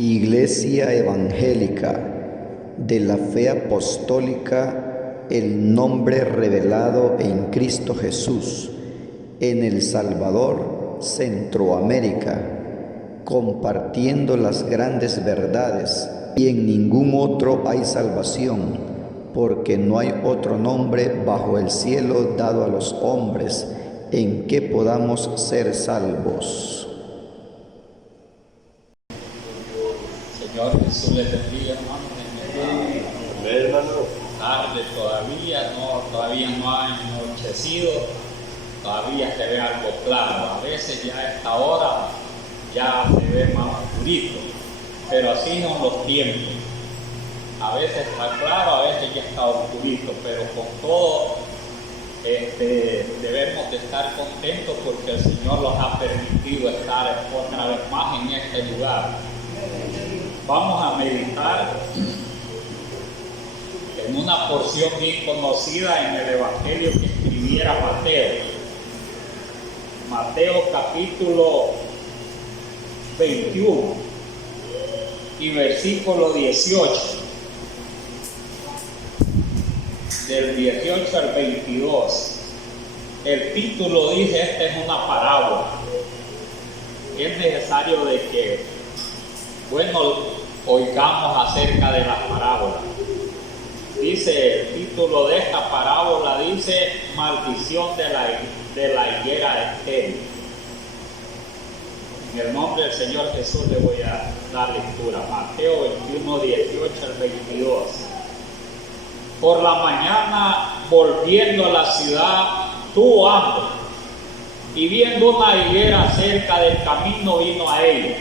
Iglesia Evangélica de la Fe Apostólica, el nombre revelado en Cristo Jesús, en El Salvador, Centroamérica, compartiendo las grandes verdades, y en ningún otro hay salvación, porque no hay otro nombre bajo el cielo dado a los hombres en que podamos ser salvos. Señor Jesús les bendiga, hermanos, en esta tarde todavía no ha anochecido, todavía se ve algo claro. A veces ya a esta hora ya se ve más oscurito, pero así son los tiempos. A veces está claro, a veces ya está oscurito, pero con todo debemos de estar contentos porque el Señor nos ha permitido estar otra vez más en este lugar. Vamos a meditar en una porción bien conocida en el Evangelio que escribiera Mateo. Mateo capítulo 21 y versículo 18. Del 18 al 22. El título dice: esta es una parábola. Es necesario de que, oigamos acerca de las parábolas. Dice el título de esta parábola, dice: maldición de la higuera estéril. En el nombre del Señor Jesús le voy a dar lectura. Mateo 21, 18 al 22. Por la mañana, volviendo a la ciudad, tuvo hambre, y viendo una higuera cerca del camino, vino a ella,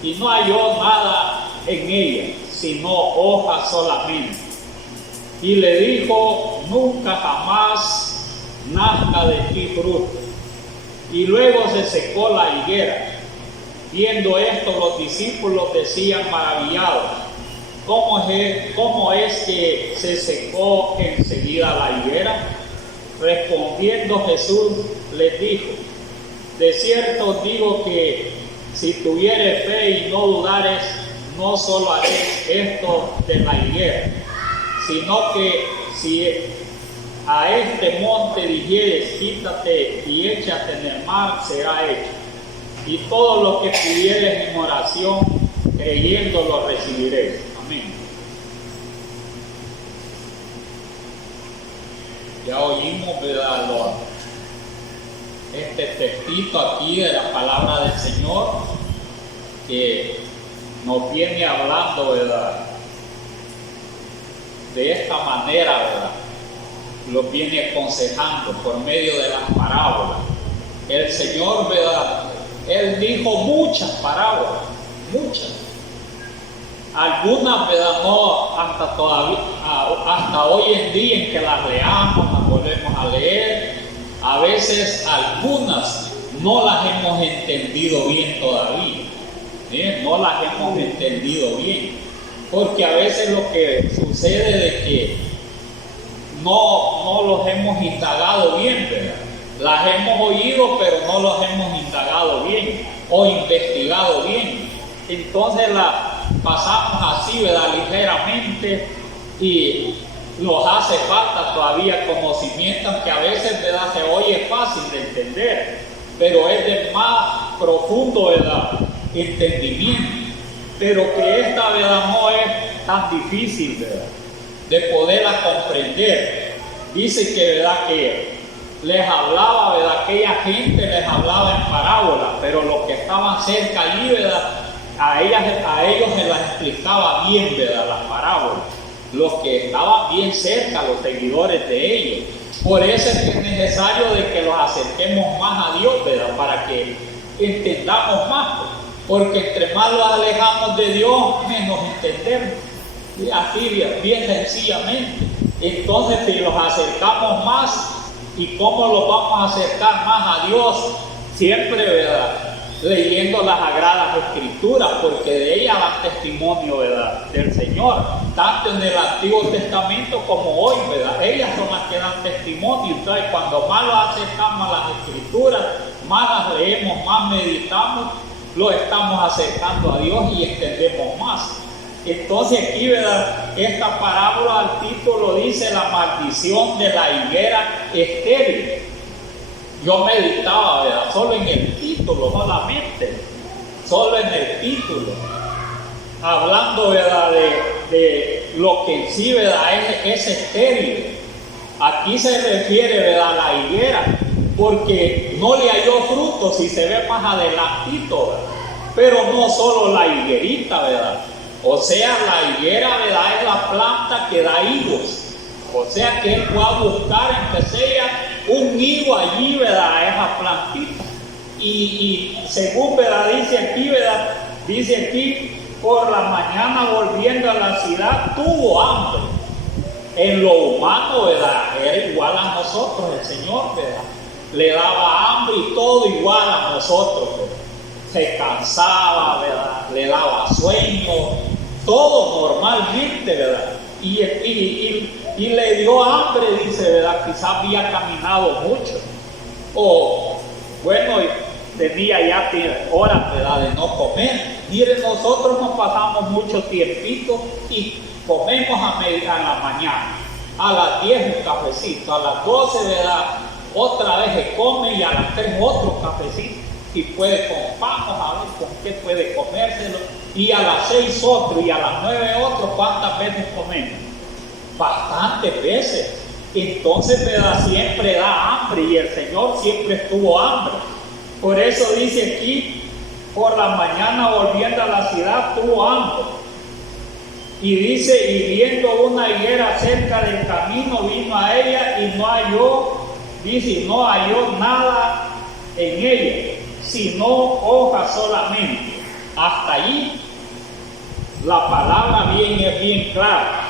y no halló nada en ella, sino hojas solamente. Y le dijo: nunca jamás nazca de ti fruto. Y luego se secó la higuera. Viendo esto, los discípulos decían maravillados: ¿Cómo es que se secó enseguida la higuera? Respondiendo Jesús les dijo: de cierto os digo que si tuvieres fe y no dudares, no solo haréis esto de la higuera, sino que si a este monte dijeres: quítate y échate en el mar, será hecho. Y todo lo que pidieres en oración, creyendo, lo recibiréis. Amén. Ya oímos, ¿verdad?, este textito aquí de la palabra del Señor, que nos viene hablando, ¿verdad?, de esta manera, ¿verdad?, lo viene aconsejando por medio de las parábolas. El Señor, ¿verdad?, Él dijo muchas parábolas, muchas. Algunas, ¿verdad?, no hasta hoy en día en que las leamos, las volvemos a leer. A veces algunas no las hemos entendido bien todavía, no las hemos entendido bien, porque a veces lo que sucede es que no los hemos indagado bien, ¿verdad? Las hemos oído, pero no los hemos indagado bien o investigado bien. Entonces las pasamos así, ¿verdad?, ligeramente, y nos hace falta todavía conocimientos que a veces, ¿verdad?, se oye fácil de entender, pero es de más profundo, ¿verdad?, entendimiento. Pero que esta, ¿verdad?, no es tan difícil, ¿verdad?, de poderla comprender. Dice que, ¿verdad?, que les hablaba, ¿verdad?, aquella gente les hablaba en parábola, pero los que estaban cerca allí, ¿verdad?, a ellos se las explicaba bien, ¿verdad?, las parábolas. Los que estaban bien cerca, los seguidores de ellos. Por eso es que es necesario de que los acerquemos más a Dios, ¿verdad?, para que entendamos más, porque entre más los alejamos de Dios, menos entendemos. Y así, bien sencillamente. Entonces, si los acercamos más, ¿y cómo los vamos a acercar más a Dios? Siempre, ¿verdad?, leyendo las Sagradas Escrituras, porque de ellas dan testimonio, ¿verdad?, del Señor, tanto en el Antiguo Testamento como hoy, ¿verdad? Ellas son las que dan testimonio. Entonces, cuando más los acercamos a las Escrituras, más las leemos, más meditamos, lo estamos acercando a Dios y entendemos más. Entonces aquí, ¿verdad? Esta parábola al título dice la maldición de la higuera estéril. Yo meditaba, ¿verdad? Solo en el título, no la mente, solo en el título, hablando, ¿verdad? De lo que en sí, ¿verdad? Es estéril. Aquí se refiere, ¿verdad? A la higuera, porque no le halló fruto, si se ve más adelantito, ¿verdad? Pero no solo la higuerita, ¿verdad? O sea, la higuera, ¿verdad? Es la planta que da higos. O sea que él fue a buscar en que sea un higo allí, ¿verdad? Esa plantita. Y según, ¿verdad? Dice aquí, ¿verdad? Dice aquí, por la mañana volviendo a la ciudad, tuvo hambre. En lo humano, ¿verdad? Era igual a nosotros, el Señor, ¿verdad? Le daba hambre y todo igual a nosotros, ¿verdad? Se cansaba, ¿verdad? Le daba sueño, todo normalmente, ¿verdad? Y le dio hambre, dice, ¿verdad? Quizás había caminado mucho. O, bueno, tenía ya horas, ¿verdad? De no comer. Miren, nosotros nos pasamos mucho tiempito y comemos a la mañana. A las 10 un cafecito, a las 12, ¿verdad? Otra vez se come y a las 3 otro cafecito. Si puede con pan, a ver con qué puede comérselo. Y a las 6 otro y a las 9 otro. ¿Cuántas veces comemos? Bastantes veces. Entonces, ¿verdad? Siempre da hambre y el Señor siempre estuvo hambre. Por eso dice aquí, por la mañana volviendo a la ciudad tuvo hambre. Y dice, y viendo una higuera cerca del camino, vino a ella y no halló, dice, no halló nada en ella, sino hojas solamente. Hasta allí la palabra es bien clara.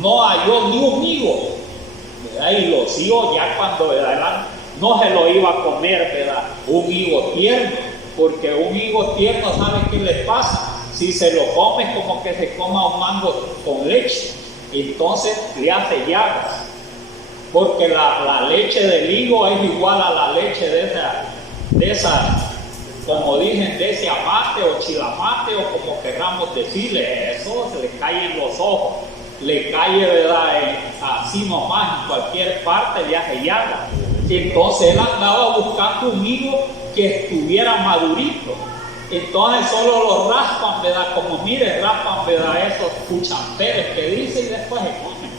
No halló ni un higo. Y los higos ya cuando, ¿verdad? No se lo iba a comer, ¿verdad? Un higo tierno, porque un higo tierno, ¿sabe qué le pasa? Si se lo come es como que se coma un mango con leche, entonces le hace llagas, porque la leche del higo es igual a la leche de esa, como dicen, de ese amate o chilamate o como queramos decirle, eso se le cae en los ojos, le cae, ¿verdad? Así nomás, en cualquier parte le hace llagas. Entonces él andaba buscando un higo que estuviera madurito. Entonces solo lo raspan, ¿verdad? Como mire, raspan, ¿verdad? Esos cuchamperes que dice y después se comen.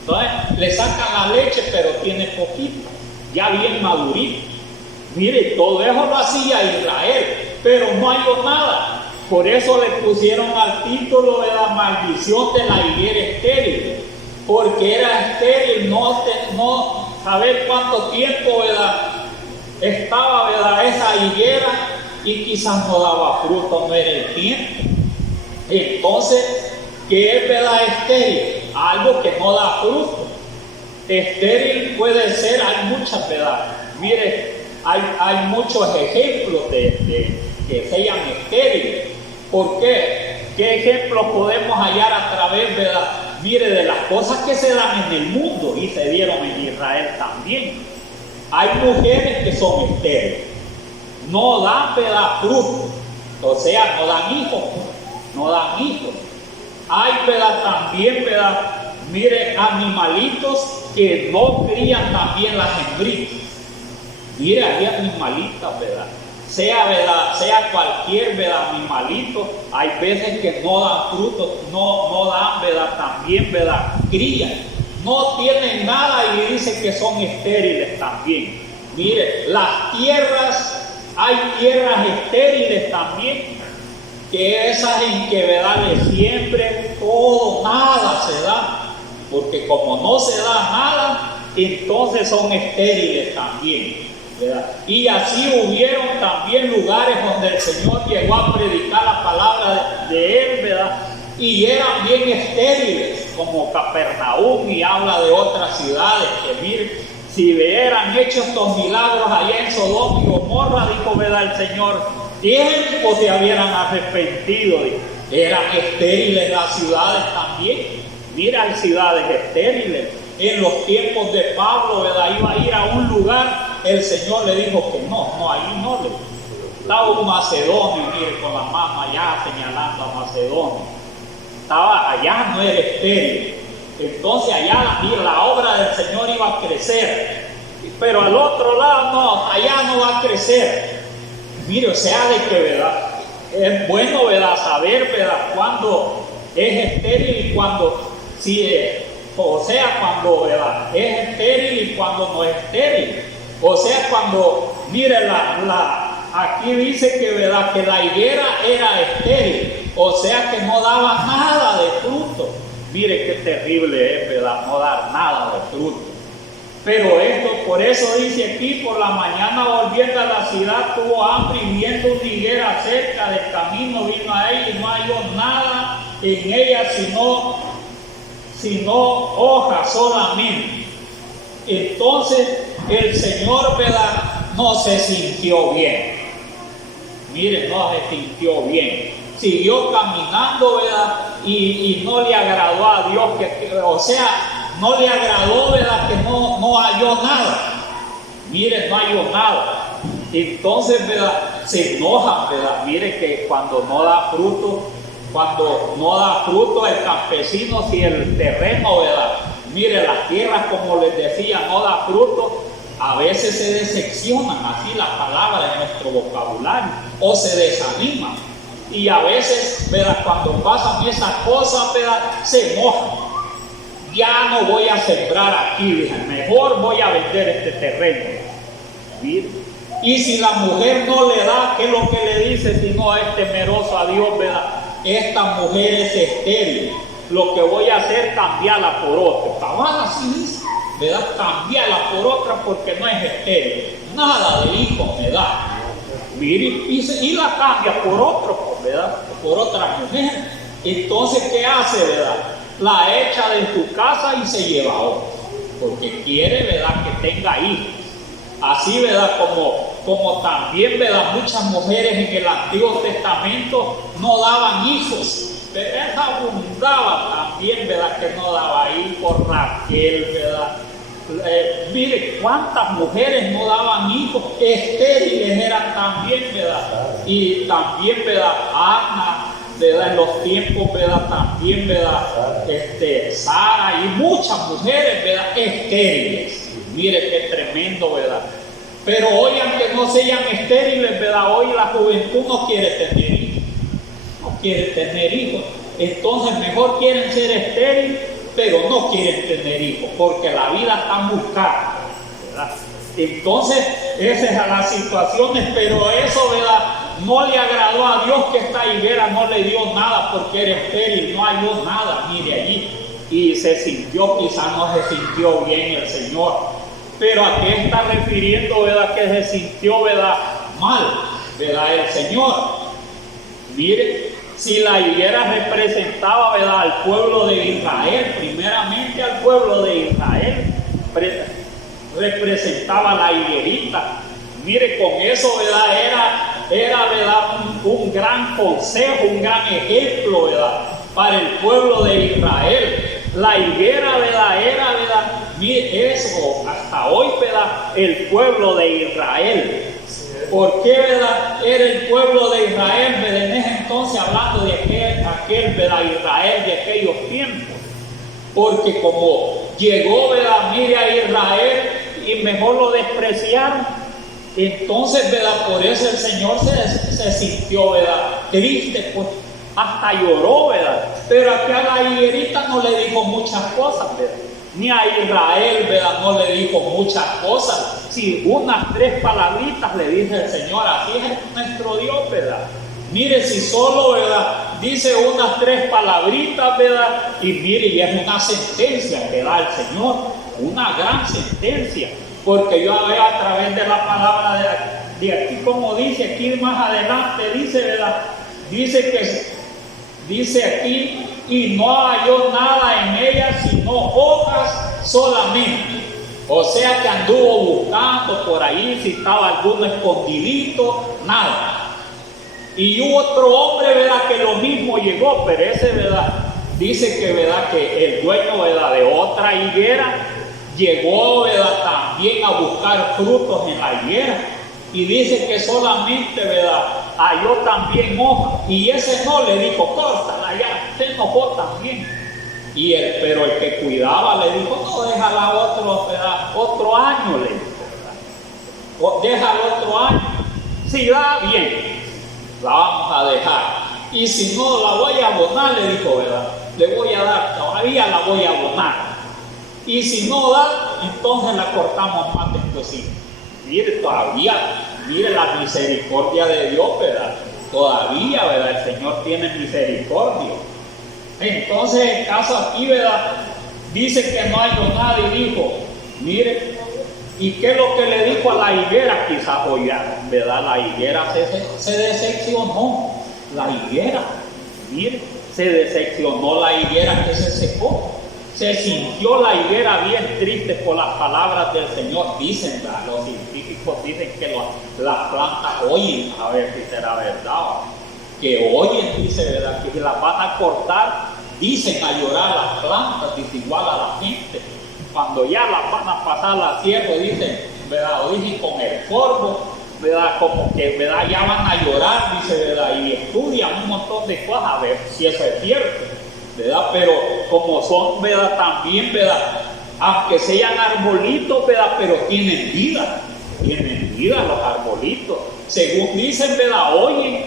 Entonces le sacan la leche, pero tiene poquito, ya bien madurito. Mire, todo eso lo hacía Israel, pero no halló nada. Por eso le pusieron al título de la maldición de la higuera estéril, porque era estéril, no saber cuánto tiempo, ¿verdad? Estaba, ¿verdad? Esa higuera y quizás no daba fruto, no era el tiempo. Entonces, ¿qué es, verdad? Estéril, algo que no da fruto. Estéril puede ser, hay muchas, ¿verdad? Mire, hay muchos ejemplos de que sean estériles. ¿Por qué? ¿Qué ejemplos podemos hallar a través, ¿verdad? Mire, de las cosas que se dan en el mundo y se dieron en Israel también. Hay mujeres que son estériles, no dan, ¿verdad? Fruto, o sea, no dan hijos. Hay, ¿verdad? También, ¿verdad? Mire, animalitos que no crían también las hembritas. Mire, hay animalitas, ¿verdad? ¿Verdad? Sea cualquier, ¿verdad? Animalito, hay veces que no dan frutos, no dan, ¿verdad? También, ¿verdad? Crían, no tienen nada y dicen que son estériles también. Mire, las tierras, hay tierras estériles también, que esas en que, ¿verdad? Le siembren todo, nada se da, porque como no se da nada, entonces son estériles también. ¿Verdad? Y así hubieron también lugares donde el Señor llegó a predicar la palabra de Él, ¿verdad? Y eran bien estériles, como Capernaum, y habla de otras ciudades que, miren, si hubieran hecho estos milagros allá en Sodoma y Gomorra, dijo, ¿verdad? El Señor, tiempo se hubieran arrepentido. Eran estériles las ciudades también. Mira, hay ciudades estériles. En los tiempos de Pablo, ¿verdad? Iba a ir a un lugar, el Señor le dijo que no, ahí no le. Estaba un macedonio, mire, con la mano allá señalando a Macedonia. Estaba allá, no era estéril. Entonces allá la obra del Señor iba a crecer. Pero al otro lado no, allá no va a crecer. Mire, o sea, de que, ¿verdad? Es bueno, ¿verdad? Saber, ¿verdad? Cuando es estéril y cuando sí es. O sea, cuando, ¿verdad? Es estéril y cuando no es estéril. O sea, cuando, mire, aquí dice que, ¿verdad? Que la higuera era estéril. O sea, que no daba nada de fruto. Mire qué terrible es, ¿verdad? No dar nada de fruto. Pero esto, por eso dice aquí, por la mañana volviendo a la ciudad, tuvo hambre y viendo una higuera cerca del camino, vino a ella y no halló nada en ella sino hojas solamente. Entonces el Señor, ¿verdad? No se sintió bien. Mire, no se sintió bien. Siguió caminando, ¿verdad? Y no le agradó a Dios, o sea, no le agradó, ¿verdad? Que no halló nada. Mire, no halló nada. Entonces, ¿verdad? Se enoja, ¿verdad? Mire que cuando no da fruto el campesino, si el terreno, ¿verdad? Mire, las tierras, como les decía, no da fruto, a veces se decepcionan, así la palabra en nuestro vocabulario, o se desaniman. Y a veces, ¿verdad? Cuando pasan esas cosas, ¿verdad? Se enojan. Ya no voy a sembrar aquí, dije, mejor voy a vender este terreno. ¿Sí? Y si la mujer no le da, ¿qué es lo que le dice? Si no es temeroso a Dios, ¿verdad? Esta mujer es estéril. Lo que voy a hacer es cambiarla por otra. Cabal, así dice, ¿verdad? Cambiarla por otra porque no es estéril. Nada de hijo me da. Mire, y la cambia por otro, ¿verdad? Por otra mujer. Entonces, ¿qué hace, verdad? La echa de su casa y se lleva a otro, porque quiere, ¿verdad?, que tenga hijos. Así, ¿verdad?, como también, ¿verdad?, muchas mujeres en el Antiguo Testamento no daban hijos, pero esa abundaba también, ¿verdad?, que no daba hijos. Raquel, ¿verdad? Mire cuántas mujeres no daban hijos, estériles eran también, ¿verdad? Y también, ¿verdad?, Ana, ¿verdad?, en los tiempos, ¿verdad?, también, ¿verdad?, Sara y muchas mujeres, ¿verdad?, estériles. Mire qué tremendo, ¿verdad? Pero hoy, aunque no sean estériles, ¿verdad?, hoy la juventud no quiere tener hijos. No quiere tener hijos. Entonces mejor quieren ser estériles, pero no quieren tener hijos, porque la vida está muy cara, ¿verdad? Entonces, esas son las situaciones, pero eso, ¿verdad?, no le agradó a Dios, que esta higuera no le dio nada porque era estéril, no halló nada, mire allí. Y se sintió, quizás no se sintió bien el Señor. Pero ¿a qué está refiriendo, verdad, que se sintió, verdad, mal, verdad, el Señor? Mire, si la higuera representaba, verdad, al pueblo de Israel, primeramente al pueblo de Israel, representaba la higuerita. Mire, con eso, verdad, era verdad, un gran consejo, un gran ejemplo, verdad, para el pueblo de Israel. La higuera, verdad, era, verdad, mire eso, hasta hoy, verdad, el pueblo de Israel. ¿Por qué, verdad, era el pueblo de Israel, verdad, en ese entonces, hablando de aquel verdad, Israel de aquellos tiempos? Porque como llegó, verdad, mire a Israel y mejor lo despreciaron, entonces, verdad, por eso el Señor se sintió, verdad, triste, pues hasta lloró, verdad. Pero aquí a la higuerita no le dijo muchas cosas, verdad. Ni a Israel, verdad, no le dijo muchas cosas. Si unas 3 palabritas le dice el Señor, así es nuestro Dios, verdad. Mire, si solo, verdad, dice unas 3 palabritas, verdad, y mire, y es una sentencia que da el Señor, una gran sentencia. Porque yo veo a través de la palabra de aquí, como dice aquí más adelante, dice, ¿verdad? Dice aquí, y no halló nada en ella sino hojas solamente. O sea que anduvo buscando por ahí si estaba alguno escondidito, nada. Y hubo otro hombre, ¿verdad?, que lo mismo llegó, pero ese, ¿verdad?, dice que, ¿verdad?, que el dueño, ¿verdad?, de otra higuera llegó, ¿verdad?, también a buscar frutos en la higuera. y dice que solamente, ¿verdad?, halló también hoja, y ese no le dijo, córtala ya, se enojó también. Pero el que cuidaba le dijo, no, déjala otro año, le dijo, ¿verdad? Déjala otro año, si da bien, la vamos a dejar, y si no la voy a abonar, le dijo, ¿verdad?, le voy a dar, todavía la voy a abonar, y si no da, entonces la cortamos más después. Mire, todavía, mire la misericordia de Dios, ¿verdad? Todavía, ¿verdad?, el Señor tiene misericordia. Entonces, el caso aquí, ¿verdad?, dice que no halló nada y dijo, mire, ¿y qué es lo que le dijo a la higuera? Quizás oyeron, ¿verdad? La higuera se decepcionó, la higuera, mire, se decepcionó la higuera que se secó. Se sintió la higuera bien triste por las palabras del Señor. Dicen, ¿verdad?, los científicos dicen que las plantas oyen, a ver si será verdad, que oyen, dice, ¿verdad?, que si las van a cortar, dicen a llorar las plantas, dice, igual a la gente. Cuando ya las van a pasar a cierre, dicen, ¿verdad?, o dicen con el polvo, ¿verdad?, como que, ¿verdad?, ya van a llorar, dice, ¿verdad?, y estudian un montón de cosas a ver si eso es cierto, ¿verdad? Pero como son, ¿verdad?, también, ¿verdad?, aunque sean arbolitos, ¿verdad?, pero tienen vida los arbolitos, según dicen, ¿verdad?, oyen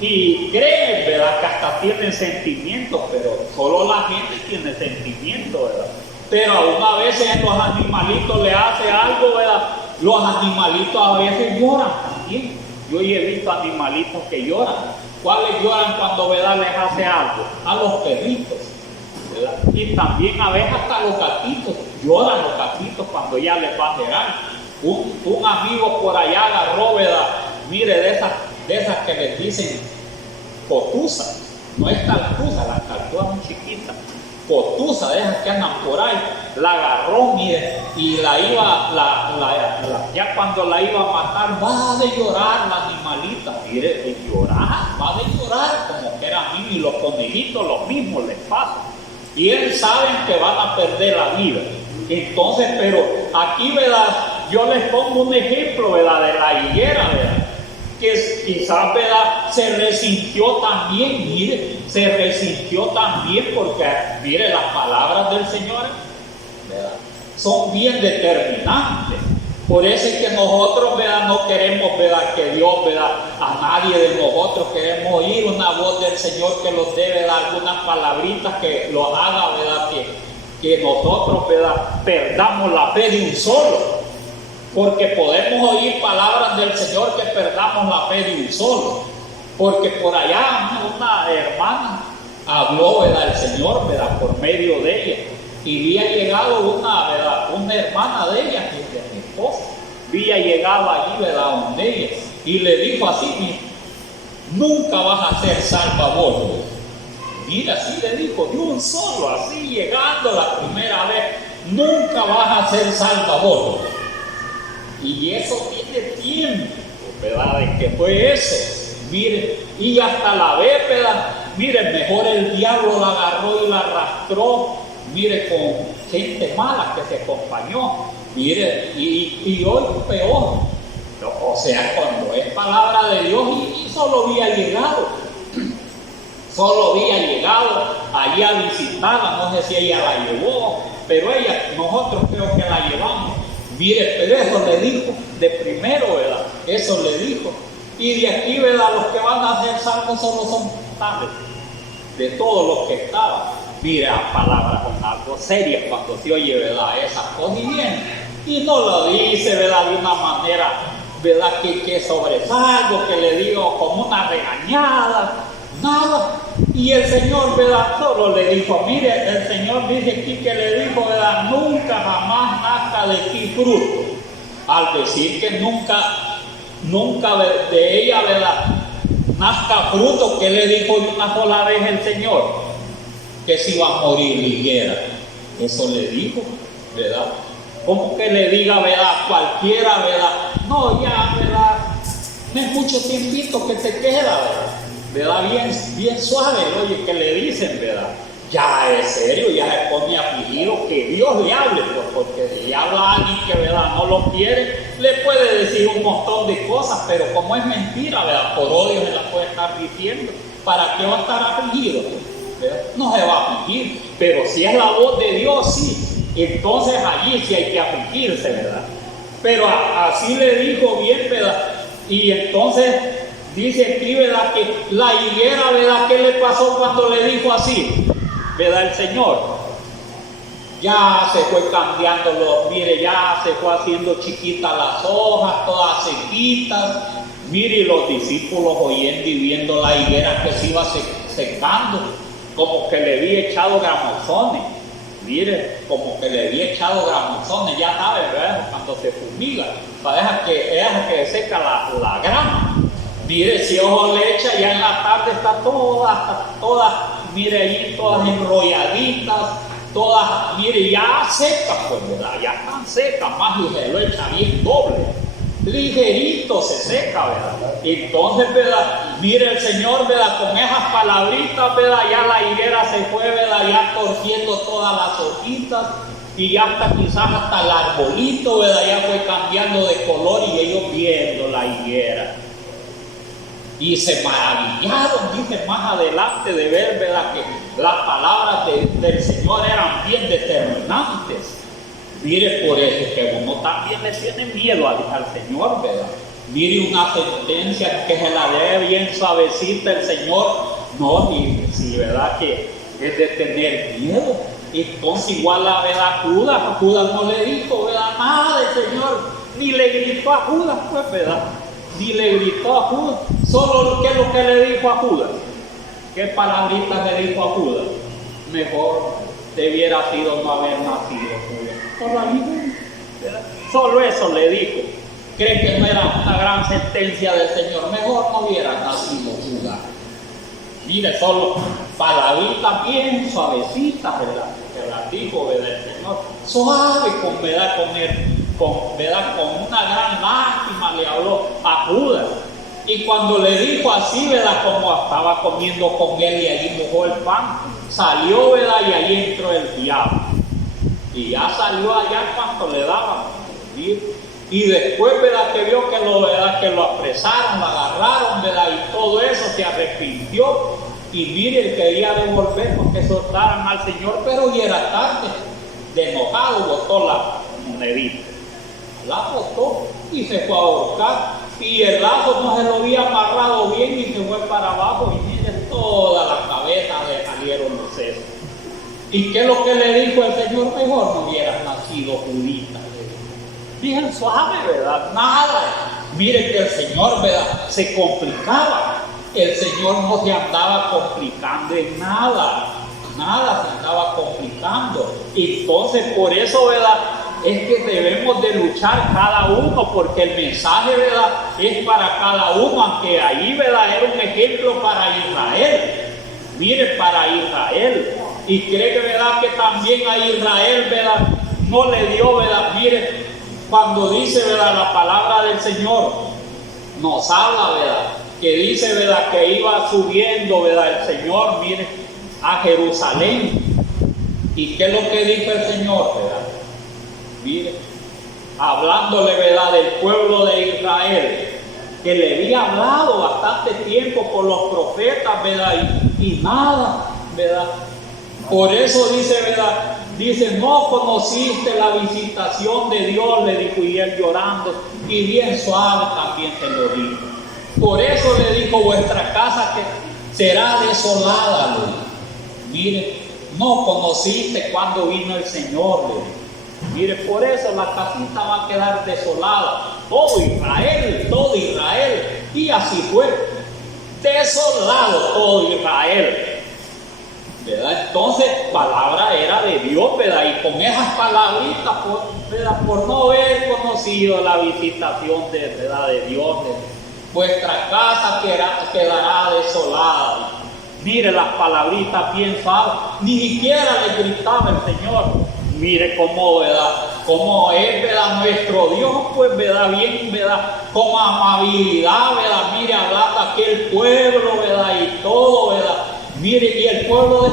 y creen, ¿verdad?, que hasta tienen sentimientos, pero solo la gente tiene sentimientos, ¿verdad? Pero aún a veces los animalitos le hace algo, ¿verdad? Los animalitos a veces lloran también. Yo he visto animalitos que lloran. ¿Cuáles lloran cuando, ¿verdad?, les hace algo? A los perritos, ¿verdad? Y también a veces hasta los gatitos. Lloran los gatitos cuando ya les va a hacer algo. Un amigo por allá agarró, ¿verdad?, mire, de esas que les dicen cotuzas. No es taltuza, las taltuzas son chiquitas. Cotuza, de esas que andan por ahí, la agarró, mire, y ya cuando la iba a matar, va de llorar la animalita, mire, de llorar, va de llorar, como que era niño, y los conejitos lo mismo les pasa, y él saben que van a perder la vida. Entonces, pero aquí, ¿verdad?, yo les pongo un ejemplo, ¿verdad?, de la higuera, ¿verdad?, que quizás, ¿verdad?, se resintió también, mire, se resintió también porque, mire, las palabras del Señor, ¿verdad?, son bien determinantes. Por eso es que nosotros, ¿verdad?, no queremos, ¿verdad?, que Dios, ¿verdad?, a nadie de nosotros queremos oír una voz del Señor que nos dé, ¿verdad?, algunas palabritas que lo haga, ¿verdad?, que nosotros, ¿verdad?, perdamos la fe de un solo. Porque podemos oír palabras del Señor que perdamos la fe de un solo. Porque por allá una hermana habló, ¿verdad?, el Señor, ¿verdad?, por medio de ella. Y había llegado ¿verdad?, una hermana de ella, que es de mi esposa, había llegado allí, ¿verdad?, donde ella, y le dijo así, nunca vas a ser salvabordo. Mira, así le dijo, de un solo, así llegando la primera vez, nunca vas a ser salvabordo. Y eso tiene tiempo, ¿verdad?, de que fue eso. Mire, y hasta la vez, ¿verdad?, mire, mejor el diablo la agarró y la arrastró, mire, con gente mala que se acompañó, mire, y hoy peor. O sea, cuando es palabra de Dios, y solo había llegado allí a visitarla, no sé si ella la llevó, pero nosotros creo que la llevamos. Mire, pero eso le dijo de primero, ¿verdad? Eso le dijo. Y de aquí, ¿verdad?, los que van a ser salvos solo son tales, de todos los que estaban. Mira, palabras con algo serias cuando se oye, ¿verdad?, esas cosas bien. Y no lo dice, ¿verdad?, de una manera, ¿verdad?, que sobresalgo, que le digo como una regañada, nada. Y el Señor, ¿verdad?, solo le dijo, mire, el Señor dice aquí que le dijo, ¿verdad?, nunca jamás nazca de ti fruto. Al decir que nunca de ella, ¿verdad?, nazca fruto, ¿qué le dijo de una sola vez el Señor? Que se iba a morir la higuera. Eso le dijo, ¿verdad? Como que le diga, ¿verdad?, cualquiera, ¿verdad?, no, ya, ¿verdad?, no es mucho tiempito que te queda, ¿verdad? Bien suave, oye, que le dicen, ¿verdad? ya es serio, ya se pone afligido, que Dios le hable, pues, porque si le habla a alguien que, ¿verdad?, no lo quiere, le puede decir un montón de cosas, pero como es mentira, ¿verdad?, por odio se la puede estar diciendo. ¿Para qué va a estar afligido? ¿Verdad? No se va a afligir, pero si es la voz de Dios, sí, entonces allí sí hay que afligirse, ¿verdad? Pero así le dijo bien, ¿verdad? Y entonces dice aquí, ¿verdad?, que la higuera, ¿verdad?, ¿qué le pasó cuando le dijo así? ¿Verdad? El Señor ya se fue cambiando mire, ya se fue haciendo chiquitas las hojas, todas sequitas. Mire, los discípulos oyendo y viendo la higuera que se iba secando, como que le había echado gramozones. Mire, como que le había echado gramozones, ya sabe, ¿verdad?, cuando se fumiga, para dejar que seca la grama. Mire, si ojo le echa, ya en la tarde está todas, mire, allí todas enrolladitas, todas, mire, ya secas, pues, ¿verdad? Ya están secas, más y se lo echa bien doble. Ligerito se seca, ¿verdad? Entonces, ¿verdad?, mire el Señor, ¿verdad?, con esas palabritas, ¿verdad?, ya la higuera se fue, ¿verdad?, ya torciendo todas las hojitas, y ya hasta quizás hasta el arbolito, ¿verdad?, ya fue cambiando de color, y ellos viendo la higuera. Y se maravillaron, dice más adelante, de ver, ¿verdad?, que las palabras del Señor eran bien determinantes. Mire, por eso que uno también le tiene miedo al Señor, ¿verdad? Mire, una sentencia que se la dé bien suavecita el Señor, no, ni si, ¿verdad?, que es de tener miedo. Entonces igual la verdad, Judas no le dijo, ¿verdad?, nada del Señor, ni le gritó a Judas, pues, ¿verdad?, ni le gritó a Judas. Solo ¿qué es lo que le dijo a Judas? ¿Qué palabritas le dijo a Judas? Mejor debiera sido no haber nacido, Judas. Por la vida, ¿verdad? Solo eso le dijo. ¿Cree que no era una gran sentencia del Señor? Mejor no hubiera nacido Judas. Mire, solo palabritas bien suavecitas, ¿verdad?, que las dijo, ¿verdad?, el Señor. Suave, ¿verdad?, con una gran lástima le habló a Judas. Y cuando le dijo así, ¿verdad?, como estaba comiendo con él y allí mojó el pan, salió, ¿verdad?, y allí entró el diablo. Y ya salió allá cuando le daban. Y después, ¿verdad?, que vio que lo apresaron, lo agarraron, ¿verdad?, y todo eso, se arrepintió. Y mire, él quería devolver porque soltaran al Señor, pero ya era tarde. De enojado botó la monedita. La botó y se fue a ahorcar. Y el lazo no se lo había amarrado bien y se fue para abajo. Y mire, toda la cabeza le salieron los sesos. ¿Y qué es lo que le dijo el Señor? Mejor no hubieras nacido judita. Bien suave, ¿verdad? Nada. Mire que el Señor, ¿verdad?, se complicaba. El Señor no se andaba complicando en nada. Nada se andaba complicando. Entonces, por eso, ¿verdad?, es que debemos de luchar cada uno, porque el mensaje, ¿verdad?, es para cada uno, aunque ahí, ¿verdad?, era un ejemplo para Israel. Mire, para Israel. Y cree que, ¿verdad?, que también a Israel, ¿verdad?, no le dio, ¿verdad? Mire, cuando dice, ¿verdad?, la palabra del Señor, nos habla, ¿verdad?, que dice, ¿verdad?, que iba subiendo, ¿verdad?, el Señor, mire, a Jerusalén. ¿Y qué es lo que dijo el Señor, verdad? Mire, hablándole, ¿verdad?, del pueblo de Israel, que le había hablado bastante tiempo por los profetas, ¿verdad?, y nada, ¿verdad? Por eso dice, ¿verdad?, dice, no conociste la visitación de Dios, le dijo, y él llorando, y bien suave también te lo dijo. Por eso le dijo, vuestra casa que será desolada, le dijo. Mire, no conociste cuando vino el Señor, le dijo. Mire, por eso la casita va a quedar desolada. Todo Israel. Y así fue. Desolado todo Israel. ¿Verdad? Entonces, palabra era de Dios, ¿verdad? Y con esas palabritas, ¿verdad?, por no haber conocido la visitación ¿verdad?, de Dios, vuestra casa quedará desolada. Mire las palabritas bien suaves. Ni siquiera le gritaba el Señor. Mire cómo, ¿verdad?, cómo es, ¿verdad?, nuestro Dios, pues, ¿verdad?, bien, ¿verdad?, con amabilidad, ¿verdad?, mire, hablando a aquel pueblo, ¿verdad?, y todo, ¿verdad?, Mire, y el pueblo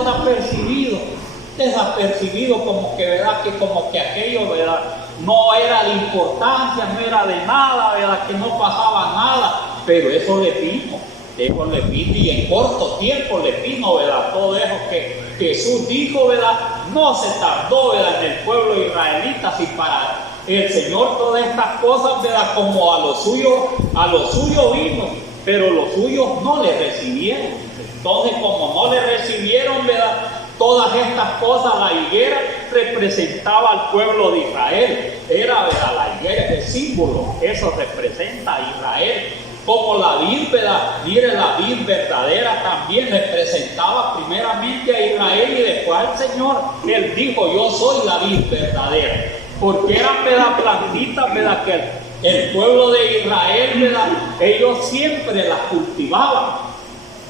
desapercibido como que, ¿verdad? Que como que aquello, ¿verdad? No era de importancia, no era de nada, ¿verdad? Que no pasaba nada, pero eso le vino y en corto tiempo le vino, ¿verdad? Todo eso que Jesús dijo, ¿verdad? No se tardó, ¿verdad? En el pueblo israelita, si para el Señor todas estas cosas, ¿verdad? Como a lo suyo vino, pero los suyos no le recibieron. Entonces, como no le recibieron, ¿verdad? Todas estas cosas, la higuera representaba al pueblo de Israel. Era, ¿verdad? La higuera, el símbolo, eso representa a Israel. Como la vid, ¿verdad? Mire, la vid verdadera también representaba primeramente a Israel y después al Señor. Él dijo, yo soy la vid verdadera. Porque eran, ¿verdad? Plantitas, ¿verdad? Que el pueblo de Israel, ¿verdad? Ellos siempre las cultivaban.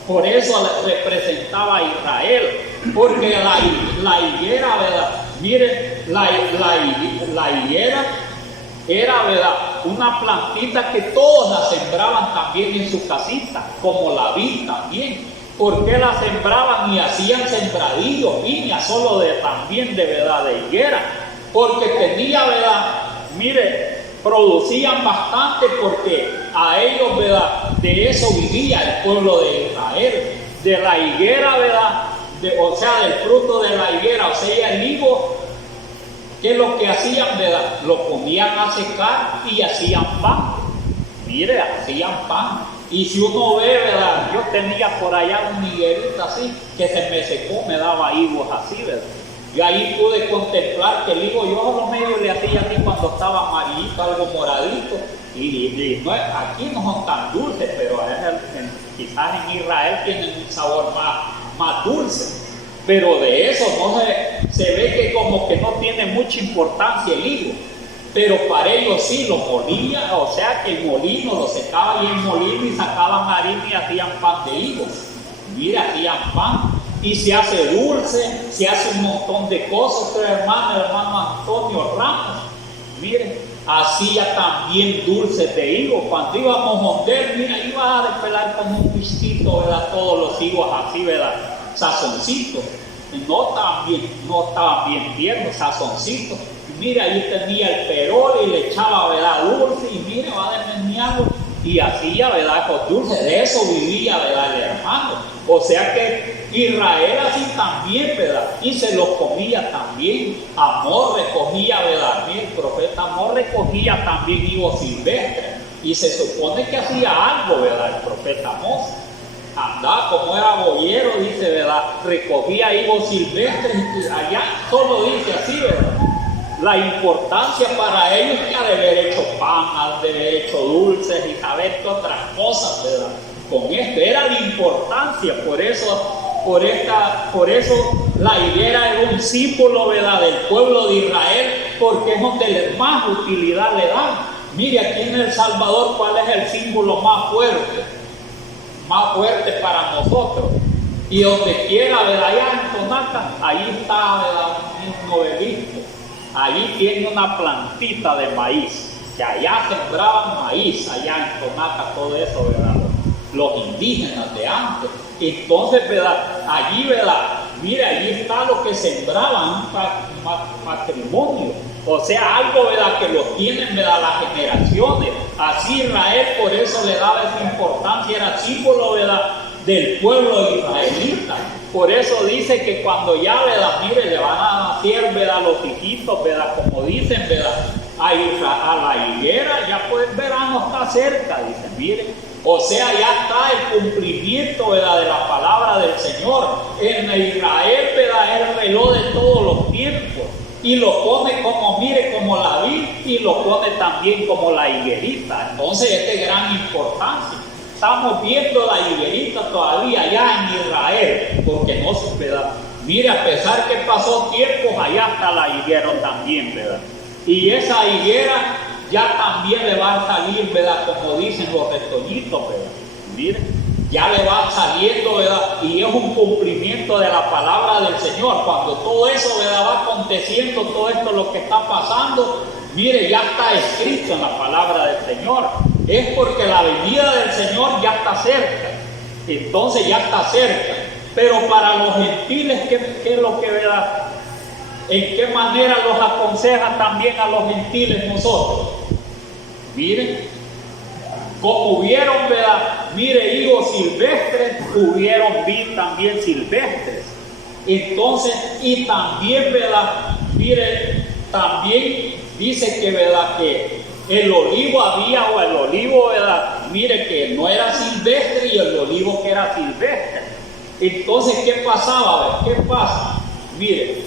Por eso representaba a Israel. Porque la higuera, ¿verdad? Mire, la higuera era, ¿verdad? Una plantita que todos la sembraban también en su casita, como la vid también. ¿Por qué la sembraban y hacían sembradillos, viñas, solo también de, ¿verdad? De higuera? Porque tenía, ¿verdad? Mire, producían bastante porque a ellos, ¿verdad? De eso vivía el pueblo de Israel, de la higuera, ¿verdad? O sea, del fruto de la higuera, o sea, el higo. ¿Qué es lo que hacían, verdad? Lo ponían a secar y hacían pan. Mire, hacían pan. Y si uno ve, ¿verdad? Yo tenía por allá un higuerito así, que se me secó, me daba higos así, ¿verdad? Y ahí pude contemplar que el higo, yo a lo medio le hacía así cuando estaba amarillito, algo moradito. Y no, aquí no son tan dulces, pero quizás en Israel tienen un sabor más dulce. Pero de eso no se ve que como que no tiene mucha importancia el higo. Pero para ellos sí, lo molían, o sea que el molino lo secaba y el molino y sacaban harina y hacían pan de higos. Mira, hacían pan. Y se hace dulce, se hace un montón de cosas. El hermano Antonio Ramos, miren, hacía también dulces de higos. Cuando íbamos a Honder, mira, iba a despelar con un pistito, ¿verdad? Todos los higos así, ¿verdad? Sazoncitos, no estaban bien tiernos, sazoncitos. Mira, ahí tenía el perol y le echaba, ¿verdad? Dulce, y mira, va desmeneando y hacía, ¿verdad? Con dulce, de eso vivía, ¿verdad? El hermano. O sea que Israel así también, ¿verdad? Y se los comía también. Amor recogía, ¿verdad? Mira, el profeta Amor recogía también higos silvestres. Y se supone que hacía algo, ¿verdad? El profeta Amor. Andaba como era boyero, dice, ¿verdad? Recogía higos silvestres, allá solo dice así, ¿verdad? La importancia para ellos es que ha de haber hecho pan, ha de haber hecho dulces y saber qué otras cosas, ¿verdad? Con esto era de importancia, por eso la higuera era un símbolo, ¿verdad? Del pueblo de Israel, porque es donde más utilidad le dan. Mire, aquí en El Salvador, ¿cuál es el símbolo más fuerte? Más fuerte para nosotros, y donde quiera, ¿verdad? Allá en Tonaca, ahí está, ¿verdad? Un obelisco, allí tiene una plantita de maíz, que allá sembraban maíz, allá en Tonaca, todo eso, ¿verdad? Los indígenas de antes. Entonces, ¿verdad? Allí, ¿verdad? Mire, allí está lo que sembraban, un patrimonio. O sea, algo, ¿verdad? Que lo tienen, ¿verdad? Las generaciones. Así Israel, por eso le daba esa importancia, era símbolo, ¿verdad? Del pueblo israelita. Por eso dice que cuando ya, ¿verdad? Mire, le van a nacer, ¿verdad? Los hijitos, ¿verdad? Como dicen, ¿verdad? A la higuera, ya pues el verano está cerca, dicen, mire. O sea, ya está el cumplimiento, ¿verdad? De la palabra del Señor. En Israel, ¿verdad? El reloj de todos los tiempos. Y lo pone como, mire, como la vid, y lo pone también como la higuerita. Entonces es de gran importancia. Estamos viendo la higuerita todavía allá en Israel, porque no se, ¿verdad? Mire, a pesar que pasó tiempos, allá está la higuera también, ¿verdad? Y esa higuera ya también le va a salir, ¿verdad? Como dicen los retoñitos, ¿verdad? Mire, ya le va saliendo, ¿verdad? Y es un cumplimiento de la palabra del Señor. Cuando todo eso, ¿verdad? Va aconteciendo, todo esto lo que está pasando, mire, ya está escrito en la palabra del Señor. Es porque la venida del Señor ya está cerca. Entonces ya está cerca. Pero para los gentiles, ¿qué es lo que ¿verdad? ¿En qué manera los aconseja también a los gentiles nosotros? Miren, como hubieron, ¿verdad? Mire, higos silvestres, hubieron vid también silvestres. Entonces, y también, ¿verdad? Mire, también dice que, ¿verdad? Que el olivo había, o el olivo, ¿verdad? Mire, que no era silvestre y el olivo que era silvestre. Entonces, ¿qué pasaba? ¿Qué pasa? Mire,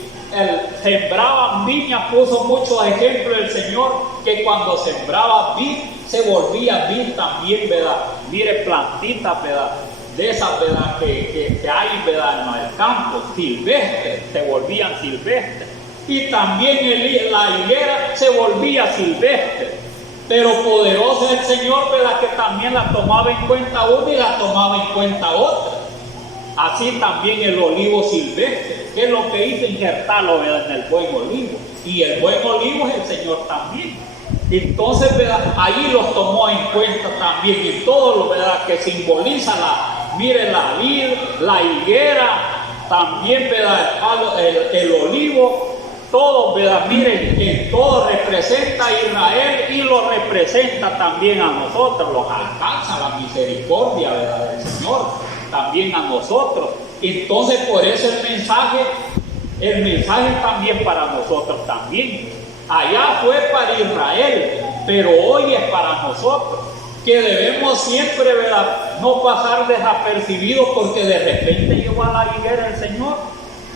sembraban viña, puso muchos ejemplos el Señor, que cuando sembraba vid, se volvía vid también, ¿verdad? Mire, plantitas, ¿verdad? De esas, ¿verdad? Que hay, ¿verdad? En el campo, silvestres, se volvían silvestres. Y también la higuera se volvía silvestre. Pero poderoso es el Señor, ¿verdad? Que también la tomaba en cuenta una y la tomaba en cuenta otra. Así también el olivo silvestre, que es lo que hizo injertarlo, ¿verdad? En el buen olivo. Y el buen olivo es el Señor también. Entonces, ¿verdad? Ahí los tomó en cuenta también. Y todo lo, ¿verdad? Que simboliza mire, la vid, la higuera, también, ¿verdad? El olivo, todo, ¿verdad? Miren, que todo representa a Israel y lo representa también a nosotros. Los alcanza la misericordia, ¿verdad? Del Señor también a nosotros. Entonces, por eso el mensaje también para nosotros también. Allá fue para Israel, pero hoy es para nosotros, que debemos siempre, ¿verdad? No pasar desapercibidos, porque de repente llegó a la higuera el Señor.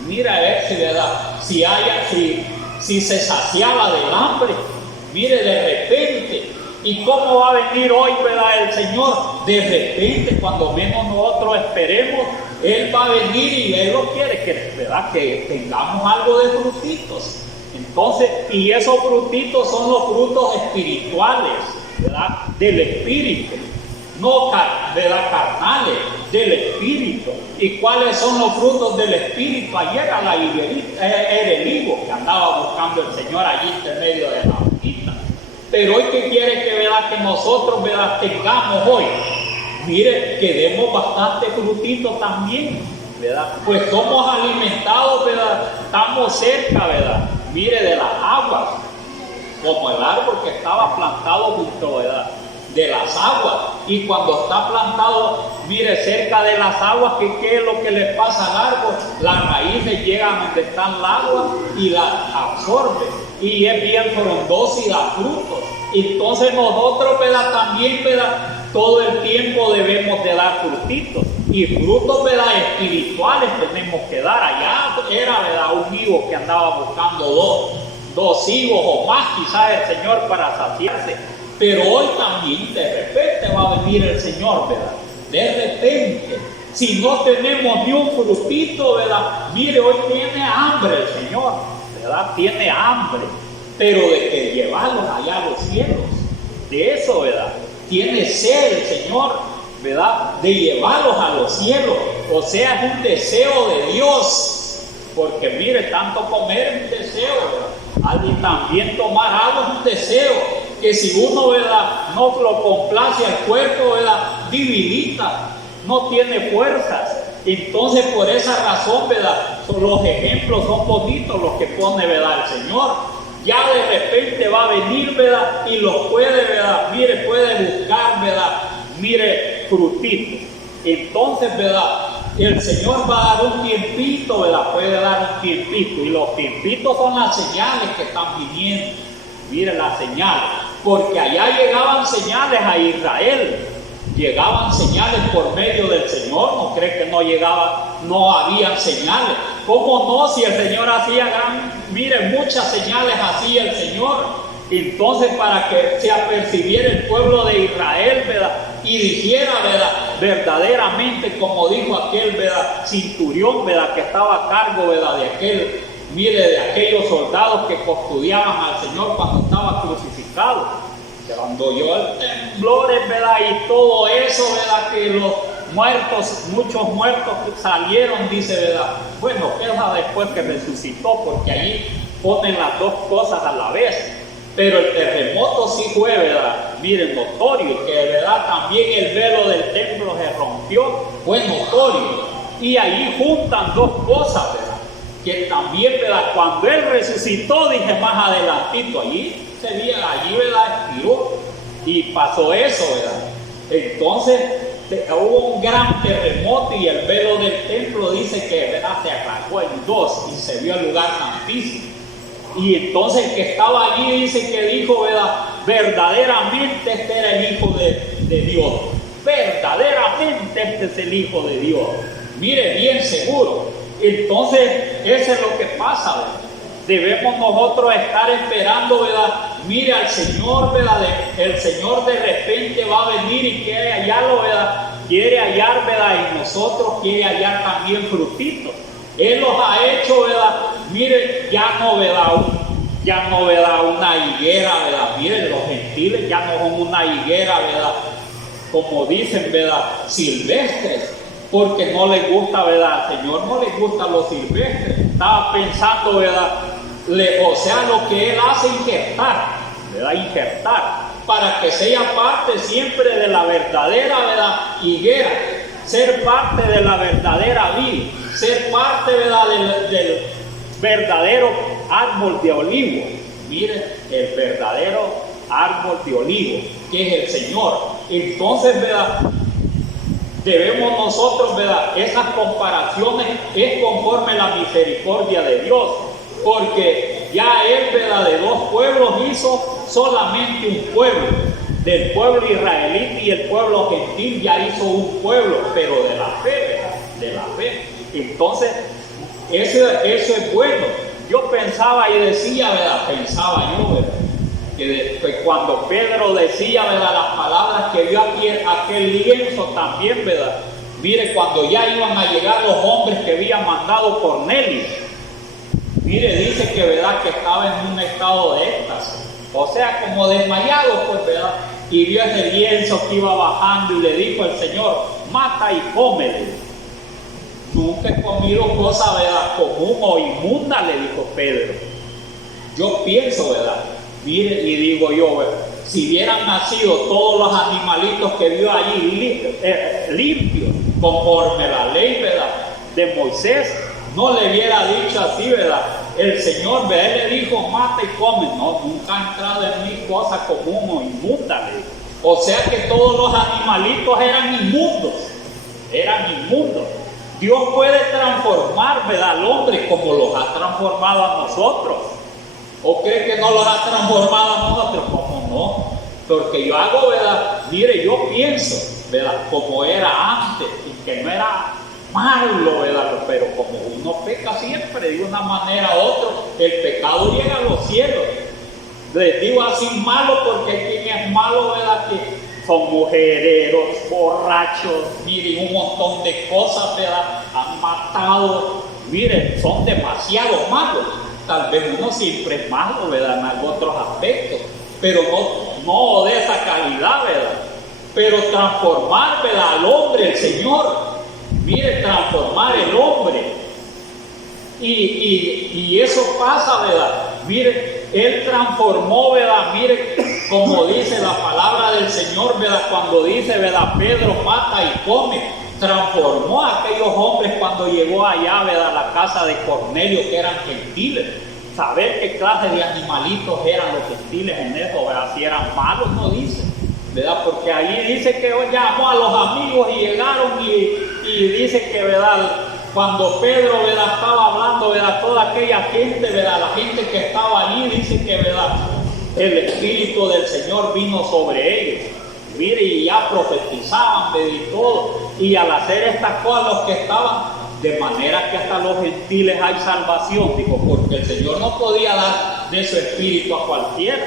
Mira, ¿verdad? Si se saciaba del hambre, mire, de repente. ¿Y cómo va a venir hoy, ¿verdad? El Señor, de repente, cuando menos nosotros esperemos, Él va a venir y Él lo quiere, ¿verdad? Que tengamos algo de frutitos. Entonces, y esos frutitos son los frutos espirituales, ¿verdad? Del Espíritu, no, ¿verdad? Carnales, del Espíritu. ¿Y cuáles son los frutos del Espíritu? Ayer era la higuerita, era el higo que andaba buscando el Señor allí en medio de la hojita. Pero hoy, ¿qué quiere que, ¿verdad? Que nosotros, ¿verdad? Tengamos hoy? Mire, que demos bastante frutito también, ¿verdad? Pues somos alimentados, ¿verdad? Estamos cerca, ¿verdad? Mire, de las aguas, como el árbol que estaba plantado junto, ¿verdad? De las aguas. Y cuando está plantado, mire, cerca de las aguas, ¿qué es lo que le pasa al árbol? Las raíces llegan donde están el agua y las absorben. Y es bien frondoso y da frutos. Entonces nosotros, ¿verdad? También, ¿verdad? Todo el tiempo debemos de dar frutitos. Y frutos, ¿verdad? Espirituales tenemos que dar. Allá era, ¿verdad? Un higo que andaba buscando dos higos o más, quizás el Señor, para saciarse. Pero hoy también, de repente, va a venir el Señor, ¿verdad? De repente. Si no tenemos ni un frutito, ¿verdad? Mire, hoy tiene hambre el Señor, ¿verdad? Tiene hambre. Pero de que llevarlos allá a los cielos. De eso, ¿verdad? Tiene sed el Señor, ¿verdad? De llevarlos a los cielos. O sea, es un deseo de Dios. Porque mire, tanto comer es un deseo, ¿verdad? Y también tomar agua es un deseo. Que si uno, ¿verdad? No lo complace al cuerpo, ¿verdad? Debilita, no tiene fuerzas. Entonces, por esa razón, ¿verdad? Los ejemplos son bonitos los que pone, ¿verdad? El Señor. Ya de repente va a venir, ¿verdad? Y los puede, ¿verdad? Mire, puede buscar, ¿verdad? Mire, frutitos. Entonces, ¿verdad? El Señor va a dar un tiempito, ¿verdad? Puede dar un tiempito. Y los tiempitos son las señales que están viniendo. Mire las señales. Porque allá llegaban señales a Israel. Llegaban señales por medio del Señor. No cree que no habían señales. ¿Cómo no? Si el Señor hacía muchas señales hacía el Señor. Entonces, para que se apercibiera el pueblo de Israel, ¿verdad? Y dijera, ¿verdad? Verdaderamente, como dijo aquel, ¿verdad? Centurión, ¿verdad? Que estaba a cargo, ¿verdad? De aquellos soldados que custodiaban al Señor cuando estaba crucificado. Cuando oyó el temblor, ¿verdad? Y todo eso, ¿verdad? Que los muchos muertos salieron, dice, ¿verdad? Bueno, queda después que resucitó, porque allí ponen las dos cosas a la vez. Pero el terremoto sí fue, ¿verdad? Miren, notorio, que de verdad también el velo del templo se rompió, fue notorio. Y ahí juntan dos cosas, ¿verdad? Que también, ¿verdad? Cuando Él resucitó, dije más adelantito, allí, ¿verdad? Expiró y pasó eso, ¿verdad? Entonces hubo un gran terremoto y el velo del templo dice que, ¿verdad?, se arrancó en dos y se vio el lugar santísimo. Y entonces el que estaba allí dice que dijo, ¿verdad?, verdaderamente este era el Hijo de Dios. Verdaderamente este es el Hijo de Dios. Mire, bien seguro. Entonces, eso es lo que pasa, ¿verdad? Debemos nosotros estar esperando, ¿verdad? Mire al Señor, ¿verdad? El Señor de repente va a venir y quiere hallarlo, ¿verdad? Quiere hallar, ¿verdad? Y nosotros quiere hallar también frutitos. Él los ha hecho, ¿verdad? Mire, ya no, ¿verdad? Una higuera, ¿verdad? Mire, los gentiles ya no son una higuera, ¿verdad? Como dicen, ¿verdad? Silvestres. Porque no les gusta, ¿verdad? Al Señor no les gusta los silvestres. Estaba pensando, ¿verdad? O sea, lo que Él hace injertar, ¿verdad? Injertar, para que sea parte siempre de la verdadera, ¿verdad?, higuera, ser parte de la verdadera vid, ser parte, ¿verdad?, del verdadero árbol de olivo. Miren, el verdadero árbol de olivo, que es el Señor. Entonces, ¿verdad?, debemos nosotros, ¿verdad?, esas comparaciones es conforme a la misericordia de Dios, porque ya Él, ¿verdad?, de dos pueblos hizo solamente un pueblo, del pueblo israelita y el pueblo gentil ya hizo un pueblo, pero de la fe, ¿verdad?, de la fe. Entonces, eso es bueno. Yo pensaba y decía, ¿verdad?, pensaba yo, ¿verdad?, que cuando Pedro decía, ¿verdad?, las palabras que vio aquí, aquel lienzo también, ¿verdad? Mire, cuando ya iban a llegar los hombres que había mandado Cornelio, mire, dice que, ¿verdad?, que estaba en un estado de éxtasis, o sea, como desmayado, pues, ¿verdad? Y vio ese lienzo que iba bajando y le dijo al Señor, mata y cómele. Nunca he comido cosa, ¿verdad?, común o inmunda, le dijo Pedro. Yo pienso, ¿verdad? Mire, y digo yo, ¿verdad?, si hubieran nacido todos los animalitos que vio allí limpios, conforme la ley, ¿verdad?, de Moisés, no le hubiera dicho así, ¿verdad? El Señor, ¿verdad?, Él le dijo, mata y come. No, nunca ha entrado en mí cosa común o inmunda, le dijo. O sea que todos los animalitos eran inmundos, Dios puede transformar, ¿verdad?, al hombre como los ha transformado a nosotros. ¿O cree que no los ha transformado a nosotros? ¿Cómo no? Porque yo hago, ¿verdad? Mire, yo pienso, ¿verdad?, como era antes y que no era malo, ¿verdad? Pero como uno peca siempre de una manera u otra, el pecado llega a los cielos. Les digo así malo porque quien es malo, ¿verdad?, que son mujereros, borrachos, miren, un montón de cosas, ¿verdad?, han matado, miren, son demasiado malos. Tal vez uno siempre es malo, ¿verdad?, en otros aspectos, pero no de esa calidad, ¿verdad? Pero transformar, ¿verdad?, al hombre, el Señor, mire, transformar el hombre. Y eso pasa, ¿verdad? Mire, Él transformó, ¿verdad? Mire, como dice la palabra del Señor, ¿verdad?, cuando dice, ¿verdad?, Pedro mata y come. Transformó a aquellos hombres cuando llegó allá, ¿verdad?, a la casa de Cornelio, que eran gentiles. Saber qué clase de animalitos eran los gentiles en eso, ¿verdad? Si eran malos, no dice, ¿verdad? Porque ahí dice que llamó a los amigos y llegaron y dice que, ¿verdad?, cuando Pedro, ¿verdad?, estaba hablando, ¿verdad?, toda aquella gente, ¿verdad?, la gente que estaba allí, dice que, ¿verdad?, el Espíritu del Señor vino sobre ellos. Mire, y ya profetizaban, ¿verdad?, y todo. Y al hacer estas cosas, los que estaban, de manera que hasta los gentiles hay salvación, dijo, porque el Señor no podía dar de su espíritu a cualquiera.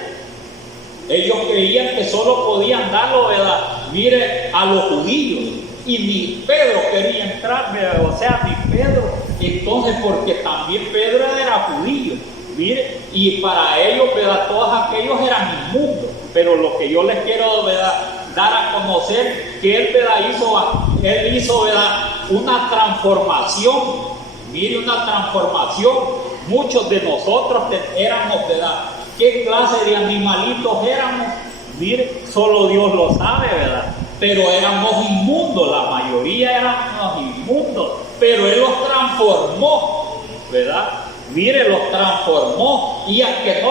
Ellos creían que solo podían darlo, ¿verdad?, mire, a los judíos. Y ni Pedro quería entrar, ¿verdad?, o sea, ni Pedro. Entonces, porque también Pedro era judío, mire, y para ellos, ¿verdad?, todos aquellos eran inmundos. Pero lo que yo les quiero, ¿verdad?, dar a conocer, que Él, ¿verdad?, hizo, ¿verdad?, una transformación. Mire, una transformación. Muchos de nosotros éramos, ¿verdad?, ¿qué clase de animalitos éramos? Mire, solo Dios lo sabe, ¿verdad? Pero éramos inmundos, la mayoría éramos inmundos. pero Él los transformó, ¿verdad? Mire, los transformó, y aunque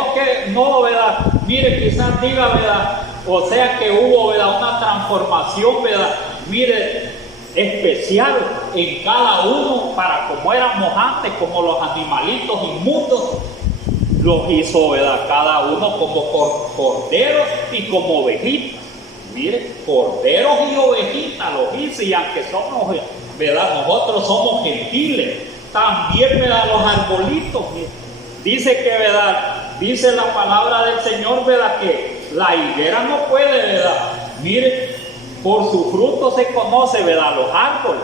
no, ¿verdad? Mire, quizás diga, ¿verdad? O sea que hubo, ¿verdad?, una transformación, ¿verdad? Mire, especial en cada uno, para como éramos antes, como los animalitos inmundos, los hizo, ¿verdad?, cada uno como corderos y como ovejitas. Mire, corderos y ovejitas los hizo, y aunque somos, ¿verdad?, nosotros somos gentiles, también, ¿verdad?, los arbolitos, dice que, ¿verdad?, dice la palabra del Señor, ¿verdad?, que la higuera no puede, ¿verdad?, mire, por su fruto se conoce, ¿verdad?, los árboles.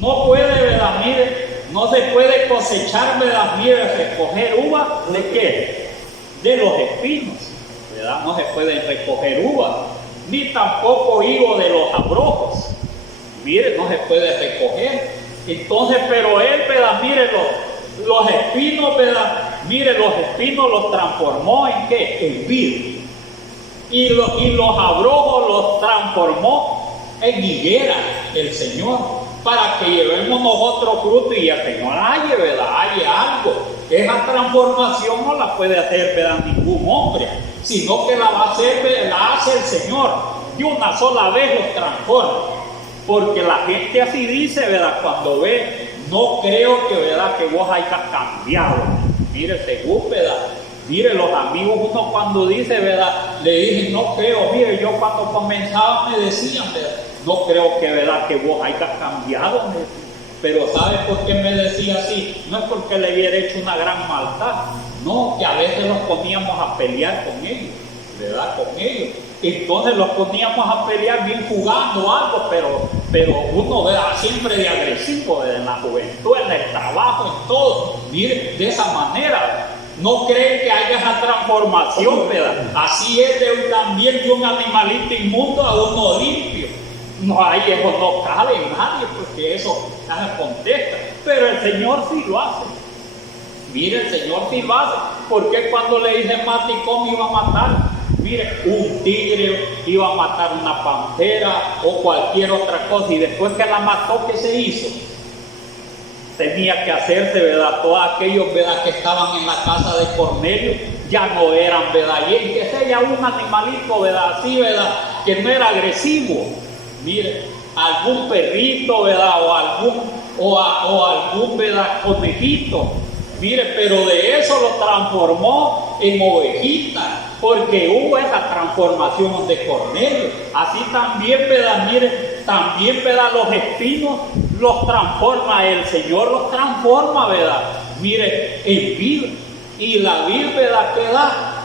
No puede, ¿verdad?, mire, no se puede cosechar, ¿verdad?, mire, recoger uva, ¿de qué? De los espinos, ¿verdad? No se puede recoger uva, ni tampoco higo de los abrojos. Mire, no se puede recoger. Entonces, pero Él, ¿verdad?, mire, los espinos, ¿verdad?, mire, los espinos los transformó ¿en qué? En vid. Y los abrojos los transformó en higuera, el Señor, para que llevemos nosotros fruto y el Señor halle, ¿verdad?, halle algo. Esa transformación no la puede hacer, ¿verdad?, ningún hombre, sino que la va a hacer, la hace el Señor. Y una sola vez los transforma. Porque la gente así dice, ¿verdad?, cuando ve, no creo que, ¿verdad?, que vos hayas cambiado. Mire, según, ¿verdad?, mire, los amigos, uno cuando dice, ¿verdad?, le dije, no creo, mire, yo cuando comenzaba me decían, ¿verdad?, no creo que, ¿verdad?, que vos hayas cambiado, pero ¿sabes por qué me decía así? No es porque le hubiera hecho una gran maldad, no, que a veces nos poníamos a pelear con ellos, ¿verdad?, con ellos. Entonces los poníamos a pelear bien jugando algo, pero uno, ¿verdad?, siempre de agresivo, ¿verdad?, en la juventud, en el trabajo, en todo. Mire, de esa manera, ¿verdad?, no creen que haya esa transformación, ¿verdad? Así es también de un animalito inmundo a uno limpio. No hay, eso no cabe en nadie, porque eso ya se contesta. Pero el Señor sí lo hace. Mire, el Señor sí lo hace. Porque cuando le dice mate y come, iba a matar. Mire, un tigre iba a matar una pantera o cualquier otra cosa. Y después que la mató, ¿qué se hizo? Tenía que hacerse, ¿verdad? Todos aquellos, ¿verdad?, que estaban en la casa de Cornelio, ya no eran, ¿verdad? Y el que sea un animalito, ¿verdad?, así, ¿verdad?, que no era agresivo. Mire, algún perrito, ¿verdad?, o algún, ¿verdad?, conejito. Mire, pero de eso lo transformó en ovejita, porque hubo esa transformación de Cornelio. Así también, ¿verdad?, mire, también, ¿verdad?, los espinos los transforma, el Señor los transforma, ¿verdad?, mire, en vid. Y la vid, ¿verdad?, ¿qué da?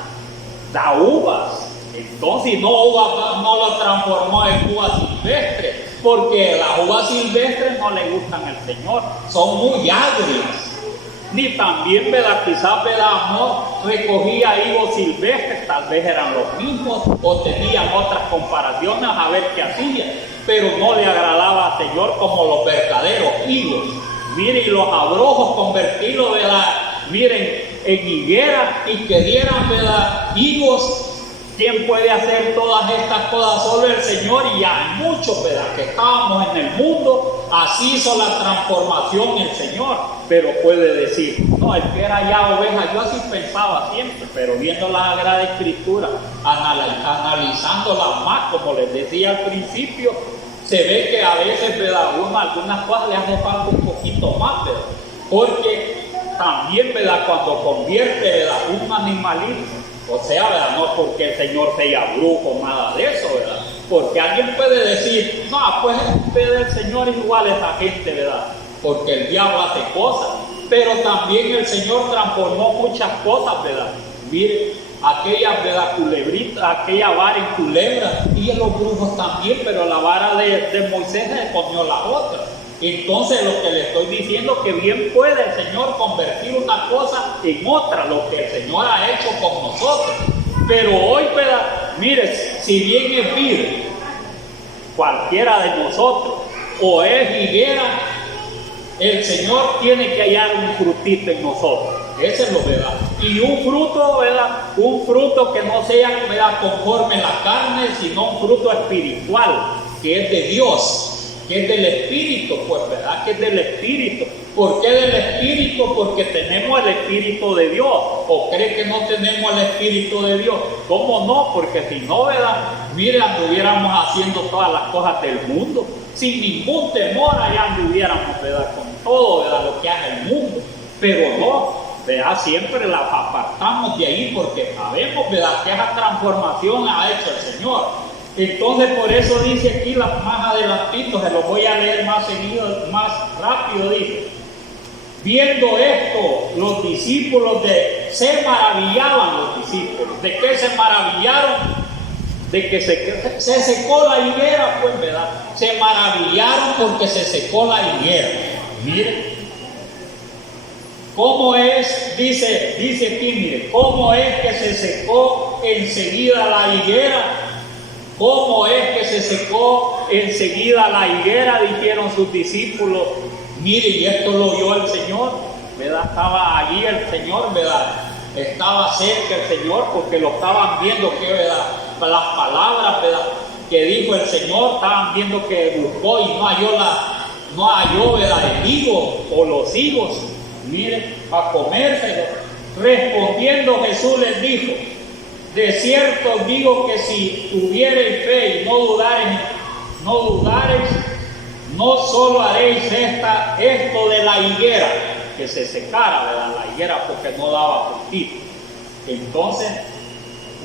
Da uvas. Entonces no lo transformó en uvas silvestres, porque las uvas silvestres no le gustan al Señor, son muy agrias. Ni también, ¿verdad?, quizás, ¿verdad?, no recogía higos silvestres, tal vez eran los mismos o tenían otras comparaciones a ver qué hacía, pero no le agradaba al Señor como los verdaderos higos. Miren, y los abrojos convertirlos, ¿verdad?, miren, en higuera y que dieran, ¿verdad?, higos. ¿Quién puede hacer todas estas cosas? Solo el Señor. Y hay muchos, ¿verdad?, que estábamos en el mundo, así hizo la transformación el Señor. Pero puede decir, no, el que era ya oveja, yo así pensaba siempre, pero viendo la Sagrada Escritura, analizándola más, como les decía al principio, se ve que a veces, ¿verdad?, algunas cosas le hace falta un poquito más, ¿verdad?, porque también, ¿verdad?, cuando convierte, ¿verdad?, un animalito, o sea, ¿verdad?, no porque el Señor sea brujo, nada de eso, ¿verdad?, porque alguien puede decir, no, pues el Señor es igual a esa gente, ¿verdad?, porque el diablo hace cosas, pero también el Señor transformó muchas cosas, ¿verdad? Mire, aquella, ¿verdad?, culebrita, aquella vara en culebra, y los brujos también, pero la vara de Moisés se comió la otra. Entonces, lo que le estoy diciendo, que bien puede el Señor convertir una cosa en otra, lo que el Señor ha hecho con nosotros. Pero hoy, ¿verdad?, mire, si bien es vid, cualquiera de nosotros, o es higuera, el Señor tiene que hallar un frutito en nosotros. Ese es lo verdad. Y un fruto, ¿verdad?, un fruto que no sea, ¿verdad?, conforme a la carne, sino un fruto espiritual, que es de Dios. que es del Espíritu, pues verdad que es del Espíritu. ¿Por qué del Espíritu? Porque tenemos el Espíritu de Dios. ¿O cree que no tenemos el Espíritu de Dios? ¿Cómo no? Porque si no, ¿verdad? Mire, anduviéramos haciendo todas las cosas del mundo, sin ningún temor, allá anduviéramos, ¿verdad? Con todo, ¿verdad? Lo que hace el mundo. Pero no, ¿verdad? Siempre las apartamos de ahí porque sabemos, ¿verdad? Que esa transformación ha hecho el Señor. Entonces por eso dice aquí más adelantito, se lo voy a leer más seguido, más rápido, dice: viendo esto, los discípulos se maravillaban los discípulos. ¿De qué se maravillaron? De que se secó la higuera, pues, ¿verdad? Se maravillaron porque se secó la higuera. Miren, ¿cómo es? Dice aquí, mire, ¿cómo es que se secó enseguida la higuera? ¿Cómo es que se secó enseguida la higuera? Dijeron sus discípulos. Mire, y esto lo vio el Señor, ¿verdad? Estaba allí el Señor, ¿verdad? Estaba cerca el Señor porque lo estaban viendo, que, ¿verdad? Las palabras, ¿verdad? Que dijo el Señor, estaban viendo que buscó y no halló, ¿verdad? El higo o los higos, mire, para comérselos. Respondiendo Jesús les dijo: de cierto os digo que si tuviereis fe y no dudareis, no solo haréis esto de la higuera, que se secara, ¿verdad? La higuera porque no daba fruto. Entonces,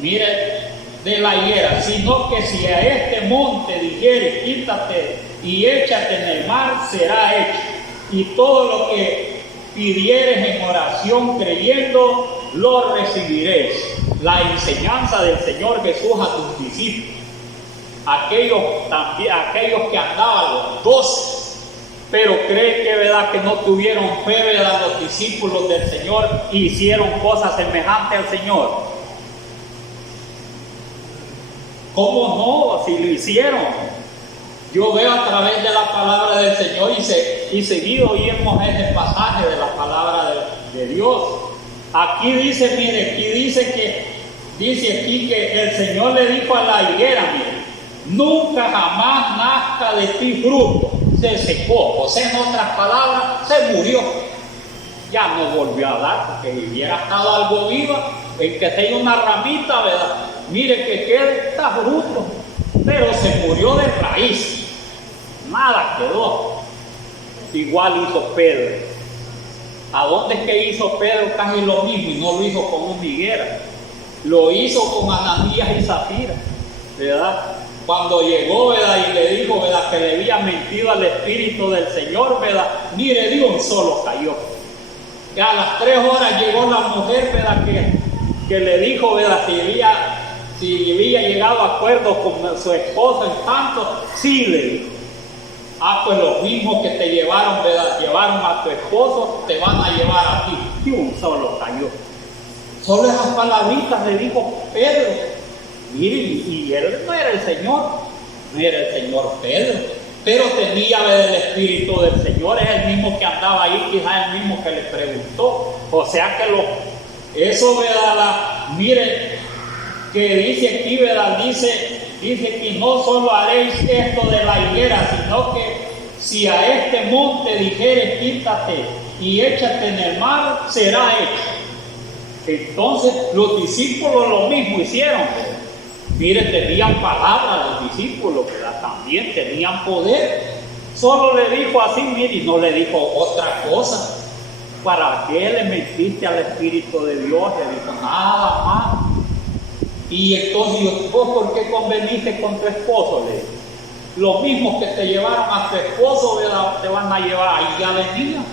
mire, de la higuera, sino que si a este monte dijere: quítate y échate en el mar, será hecho. Y todo lo que pidieres en oración creyendo, lo recibiréis. La enseñanza del Señor Jesús a sus discípulos, aquellos que andaban los 12, pero cree que, ¿verdad?, que no tuvieron fe, ¿verdad?, los discípulos del Señor hicieron cosas semejantes al Señor. ¿Cómo no? Si lo hicieron. Yo veo a través de la palabra del Señor y seguido oímos ese pasaje de la palabra de Dios. Aquí dice, mire, dice aquí que el Señor le dijo a la higuera: mire, nunca jamás nazca de ti fruto. Se secó, o sea, en otras palabras, se murió. Ya no volvió a dar, porque hubiera estado algo viva, en que tenga una ramita, ¿verdad? Mire que quede esta fruto, pero se murió de raíz. Nada quedó. Igual hizo Pedro. ¿A dónde es que hizo Pedro? Casi lo mismo, y no lo hizo con una higuera. Lo hizo con Ananías y Zafira, ¿verdad? Cuando llegó, ¿verdad?, y le dijo, ¿verdad?, que le había mentido al Espíritu del Señor, ¿verdad?, mire, de un solo cayó. Que a las 3 horas llegó la mujer, ¿verdad?, que le dijo, ¿verdad?, si había llegado a acuerdo con su esposo en tanto. Sí, le dijo. Pues los mismos que te llevaron, ¿verdad?, llevaron a tu esposo, te van a llevar a ti. Y un solo cayó. Solo esas palabritas le dijo Pedro. Mire, y él no era el Señor, no era el Señor Pedro, pero tenía, ¿verdad?, el Espíritu del Señor. Es el mismo que andaba ahí, quizás el mismo que le preguntó. O sea que eso, ¿verdad? Mire, que dice aquí, ¿verdad?, dice que no solo haréis esto de la higuera, sino que si a este monte dijeres: quítate y échate en el mar, será hecho. Entonces los discípulos lo mismo hicieron. Mire, tenían palabra los discípulos, ¿verdad? También tenían poder. Solo le dijo así, mire, y no le dijo otra cosa. ¿Para qué le mentiste al Espíritu de Dios? Le dijo: nada más. Y entonces, ¿vos por qué conveniste con tu esposo? Le dijo: los mismos que te llevaron a tu esposo, ¿verdad?, te van a llevar. Y ya venían,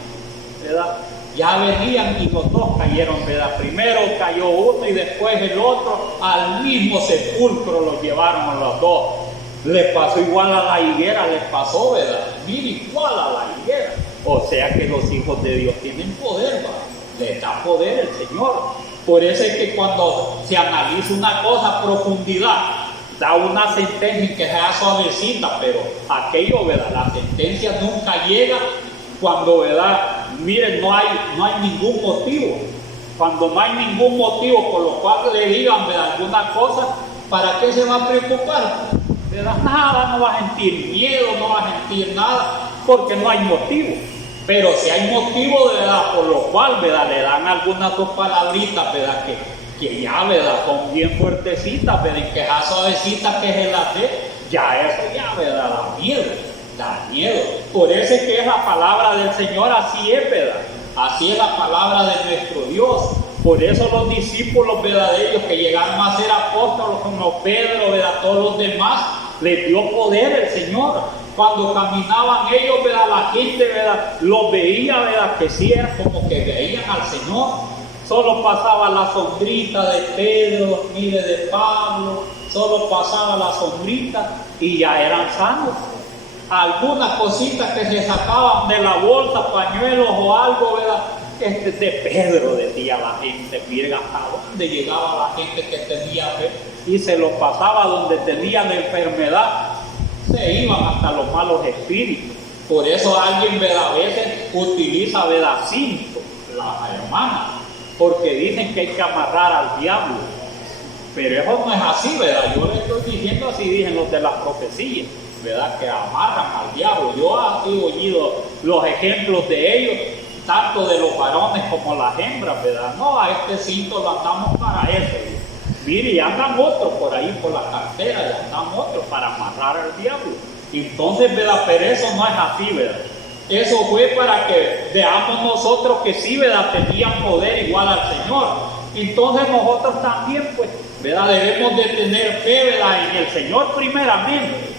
¿verdad? Ya venían y los dos cayeron, ¿verdad? Primero cayó uno y después el otro. Al mismo sepulcro los llevaron a los dos. Les pasó igual a la higuera, les pasó, ¿verdad? Mira, igual a la higuera. O sea que los hijos de Dios tienen poder, ¿verdad? Les da poder el Señor. Por eso es que cuando se analiza una cosa a profundidad, da una sentencia que sea suavecita, pero aquello, ¿verdad?, la sentencia nunca llega cuando, ¿verdad?, miren, no hay ningún motivo. Cuando no hay ningún motivo por lo cual le digan, ¿verdad?, alguna cosa, ¿para qué se va a preocupar? ¿verdad? Nada, no va a sentir miedo, no va a sentir nada, porque no hay motivo. Pero si hay motivo, ¿verdad?, por lo cual, ¿verdad?, le dan algunas dos palabritas, ¿verdad?, que ya, ¿verdad?, son bien fuertecitas, ¿verdad?, y que ya suavecitas que se las dé, ya eso ya, ¿verdad?, da miedo, da miedo. Por eso es que es la palabra del Señor, así es, ¿verdad? Así es la palabra de nuestro Dios. Por eso los discípulos, ¿verdad?, de ellos que llegaron a ser apóstoles como Pedro, ¿verdad?, todos los demás, les dio poder el Señor. Cuando caminaban ellos, ¿verdad?, la gente, ¿verdad?, los veía, ¿verdad?, que sí era como que veían al Señor. Solo pasaba la sombrita de Pedro, mire, de Pablo, solo pasaba la sombrita y ya eran sanos. Algunas cositas que se sacaban de la bolsa, pañuelos o algo, ¿verdad?, de Pedro, decía la gente. Miren hasta dónde llegaba la gente que tenía fe y se lo pasaba donde tenían enfermedad. Se iban hasta los malos espíritus. Por eso alguien, ¿verdad?, a veces utiliza, ¿verdad?, cinto, las hermanas, porque dicen que hay que amarrar al diablo. Pero eso no es así, ¿verdad? Yo le estoy diciendo así, dicen los de las profecías, ¿verdad?, que amarran al diablo. Yo he oído los ejemplos de ellos, tanto de los varones como las hembras, ¿verdad? No, a este cinto lo andamos para eso. Mire, y andan otros por ahí por la cartera, y andan otros para amarrar al diablo. Entonces, ¿verdad?, pero eso no es así, ¿verdad? Eso fue para que veamos nosotros que sí, ¿verdad?, tenían poder igual al Señor. Entonces nosotros también, pues, ¿verdad?, debemos de tener fe, ¿verdad?, en el Señor primeramente,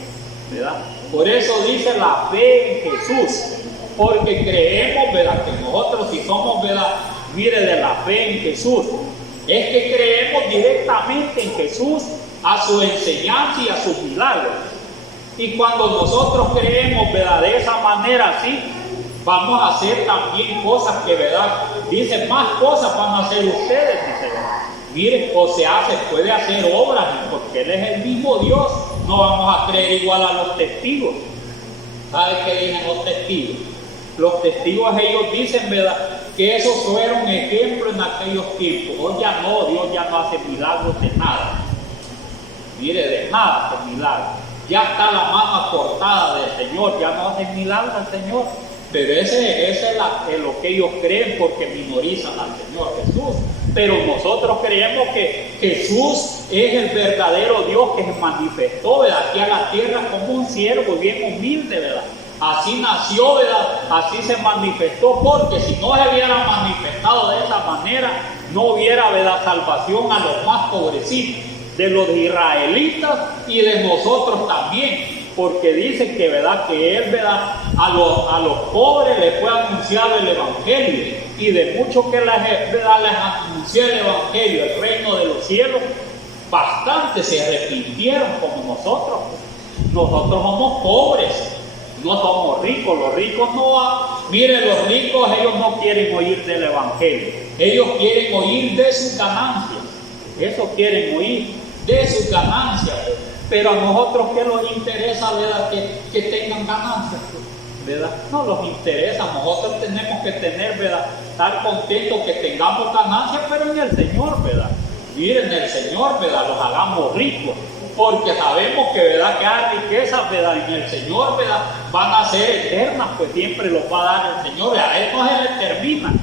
¿verdad? Por eso dice la fe en Jesús, porque creemos, ¿verdad?, que nosotros si somos, ¿verdad?, mire, de la fe en Jesús, es que creemos directamente en Jesús, a su enseñanza y a sus milagros. Y cuando nosotros creemos, ¿verdad?, de esa manera así, vamos a hacer también cosas que, ¿verdad?, dicen, más cosas van a hacer ustedes, dice. Mire, o se puede hacer obras, porque Él es el mismo Dios. No vamos a creer igual a los testigos. ¿Sabe qué dicen los testigos? Los testigos, ellos dicen, ¿verdad?, que esos fueron ejemplos en aquellos tiempos. Hoy ya no, Dios ya no hace milagros de nada. Mire, de nada hace milagros. Ya está la mano cortada del Señor, ya no hace milagros al Señor. Pero ese es lo que ellos creen, porque minorizan al Señor Jesús. Pero nosotros creemos que Jesús es el verdadero Dios que se manifestó, ¿verdad?, aquí a la tierra como un siervo bien humilde, ¿verdad? Así nació, ¿verdad?, así se manifestó, porque si no se hubiera manifestado de esa manera, no hubiera, ¿verdad?, salvación a los más pobrecitos, de los israelitas y de nosotros también, porque dice que, ¿verdad?, que Él, ¿verdad?, a los pobres les fue anunciado el Evangelio, y de mucho que ¿verdad?, les anunció el Evangelio, el reino de los cielos, bastante se arrepintieron como nosotros. Nosotros somos pobres, no somos ricos. Los ricos miren, los ricos, ellos no quieren oír del Evangelio, ellos quieren oír de sus ganancias, eso quieren oír, de sus ganancias. Pero a nosotros, ¿qué nos interesa, ¿verdad?, que tengan ganancias, ¿verdad? No nos interesa. Nosotros tenemos que tener, ¿verdad?, estar contentos que tengamos ganancias, pero en el Señor, ¿verdad? Miren, el Señor, ¿verdad?, los hagamos ricos, porque sabemos que, ¿verdad?, que hay riquezas, ¿verdad?, en el Señor, ¿verdad?, van a ser eternas, pues siempre los va a dar el Señor. A Él no se le termina,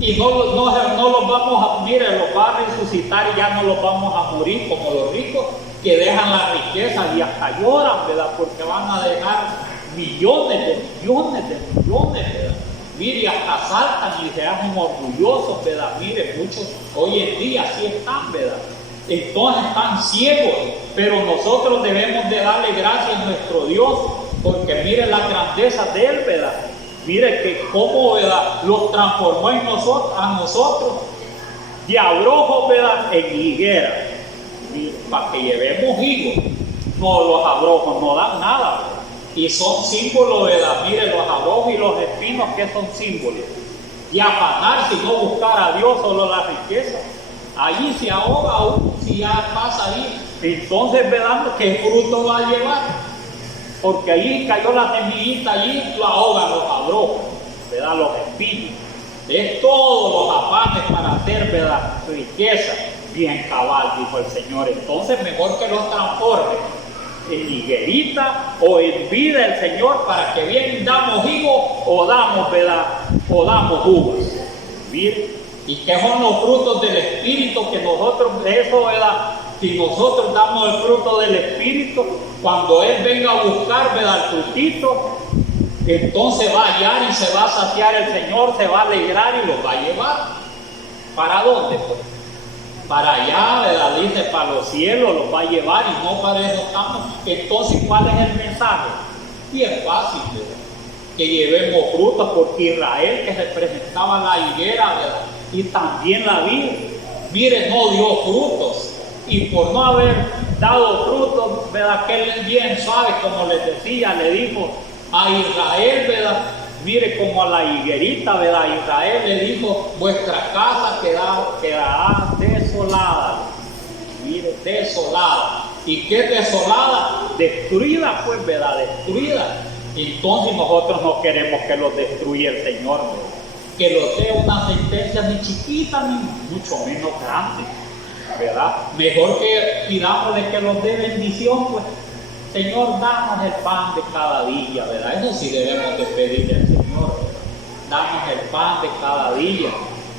y no los vamos a, mire, los va a resucitar y ya no los vamos a morir como los ricos que dejan la riqueza y hasta lloran, ¿verdad?, porque van a dejar millones de millones, ¿verdad? Mire, hasta saltan y se hacen orgullosos, ¿verdad? Mire, muchos hoy en día así están, ¿verdad? Entonces están ciegos, pero nosotros debemos de darle gracias a nuestro Dios, porque mire la grandeza de Él, ¿verdad? Mire que cómo, ¿verdad?, los transformó a nosotros de abrojos, ¿verdad?, en higuera. Para que llevemos higos, no, los abrojos no dan nada, ¿verdad?, y son símbolos, ¿verdad? Mire, los abrojos y los espinos, que son símbolos de afanarse y no buscar a Dios, solo la riqueza. Allí se ahoga uno, si ya pasa ahí. Entonces, ¿verdad?, ¿qué fruto va a llevar? Porque allí cayó la semillita, allí lo ahogan los abrojos, ¿verdad?, los espinos. Es todos los afanes para hacer, ¿verdad?, riqueza. Bien cabal, dijo el Señor. Entonces, mejor que los transforme en higuerita o en vida el Señor, para que bien damos higos o damos, ¿verdad? O damos uvas. Mire, ¿y qué son los frutos del Espíritu? Que nosotros, eso, ¿verdad? Si nosotros damos el fruto del Espíritu, cuando Él venga a buscar, ¿verdad?, el frutito, entonces va a hallar y se va a saciar el Señor, se va a alegrar y los va a llevar. ¿Para dónde? Pues? Para allá, ¿verdad? Dice, para los cielos los va a llevar y no para esos campos. Entonces, ¿cuál es el mensaje? Bien fácil, ¿verdad? Que llevemos frutos, porque Israel, que representaba la higuera, ¿verdad?, y también la vid, mire, no dio frutos. Y por no haber dado frutos, ¿verdad?, que Él bien sabe, como les decía, le dijo a Israel, ¿verdad?, mire, como a la higuerita, ¿verdad?, Israel le dijo, vuestra casa quedará desolada. Mire, desolada. ¿Y qué desolada? Destruida, pues, ¿verdad?, destruida. Entonces nosotros no queremos que los destruya el Señor, ¿verdad?, que los dé una sentencia ni chiquita ni mucho menos grande, ¿verdad? Mejor que pidámosle que nos dé bendición, pues, Señor, danos el pan de cada día, ¿verdad? Eso sí debemos de pedirle al Señor, danos el pan de cada día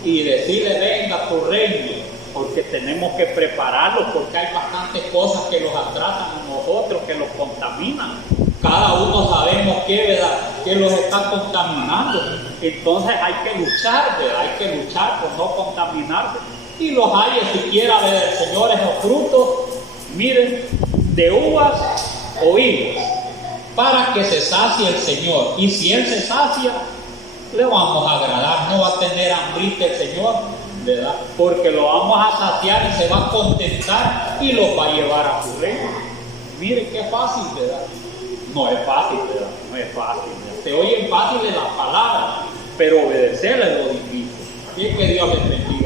y decirle, venga tu reino, porque tenemos que prepararlos, porque hay bastantes cosas que los atrasan a nosotros, que los contaminan. Cada uno sabemos qué, ¿verdad?, que los está contaminando. Entonces hay que luchar, ¿verdad?, hay que luchar por no contaminarse. Y los hay siquiera, ¿verdad?, el Señor, esos frutos, miren, de uvas o higos, para que se sacie el Señor. Y si Él se sacia, le vamos a agradar, no va a tener hambrita el Señor, ¿verdad?, porque lo vamos a saciar y se va a contentar y los va a llevar a su reino. Miren qué fácil, ¿verdad? No es fácil, ¿verdad? No es fácil, ¿verdad? Se oyen fáciles las palabras, pero obedecer es lo difícil. Y es que Dios les bendiga.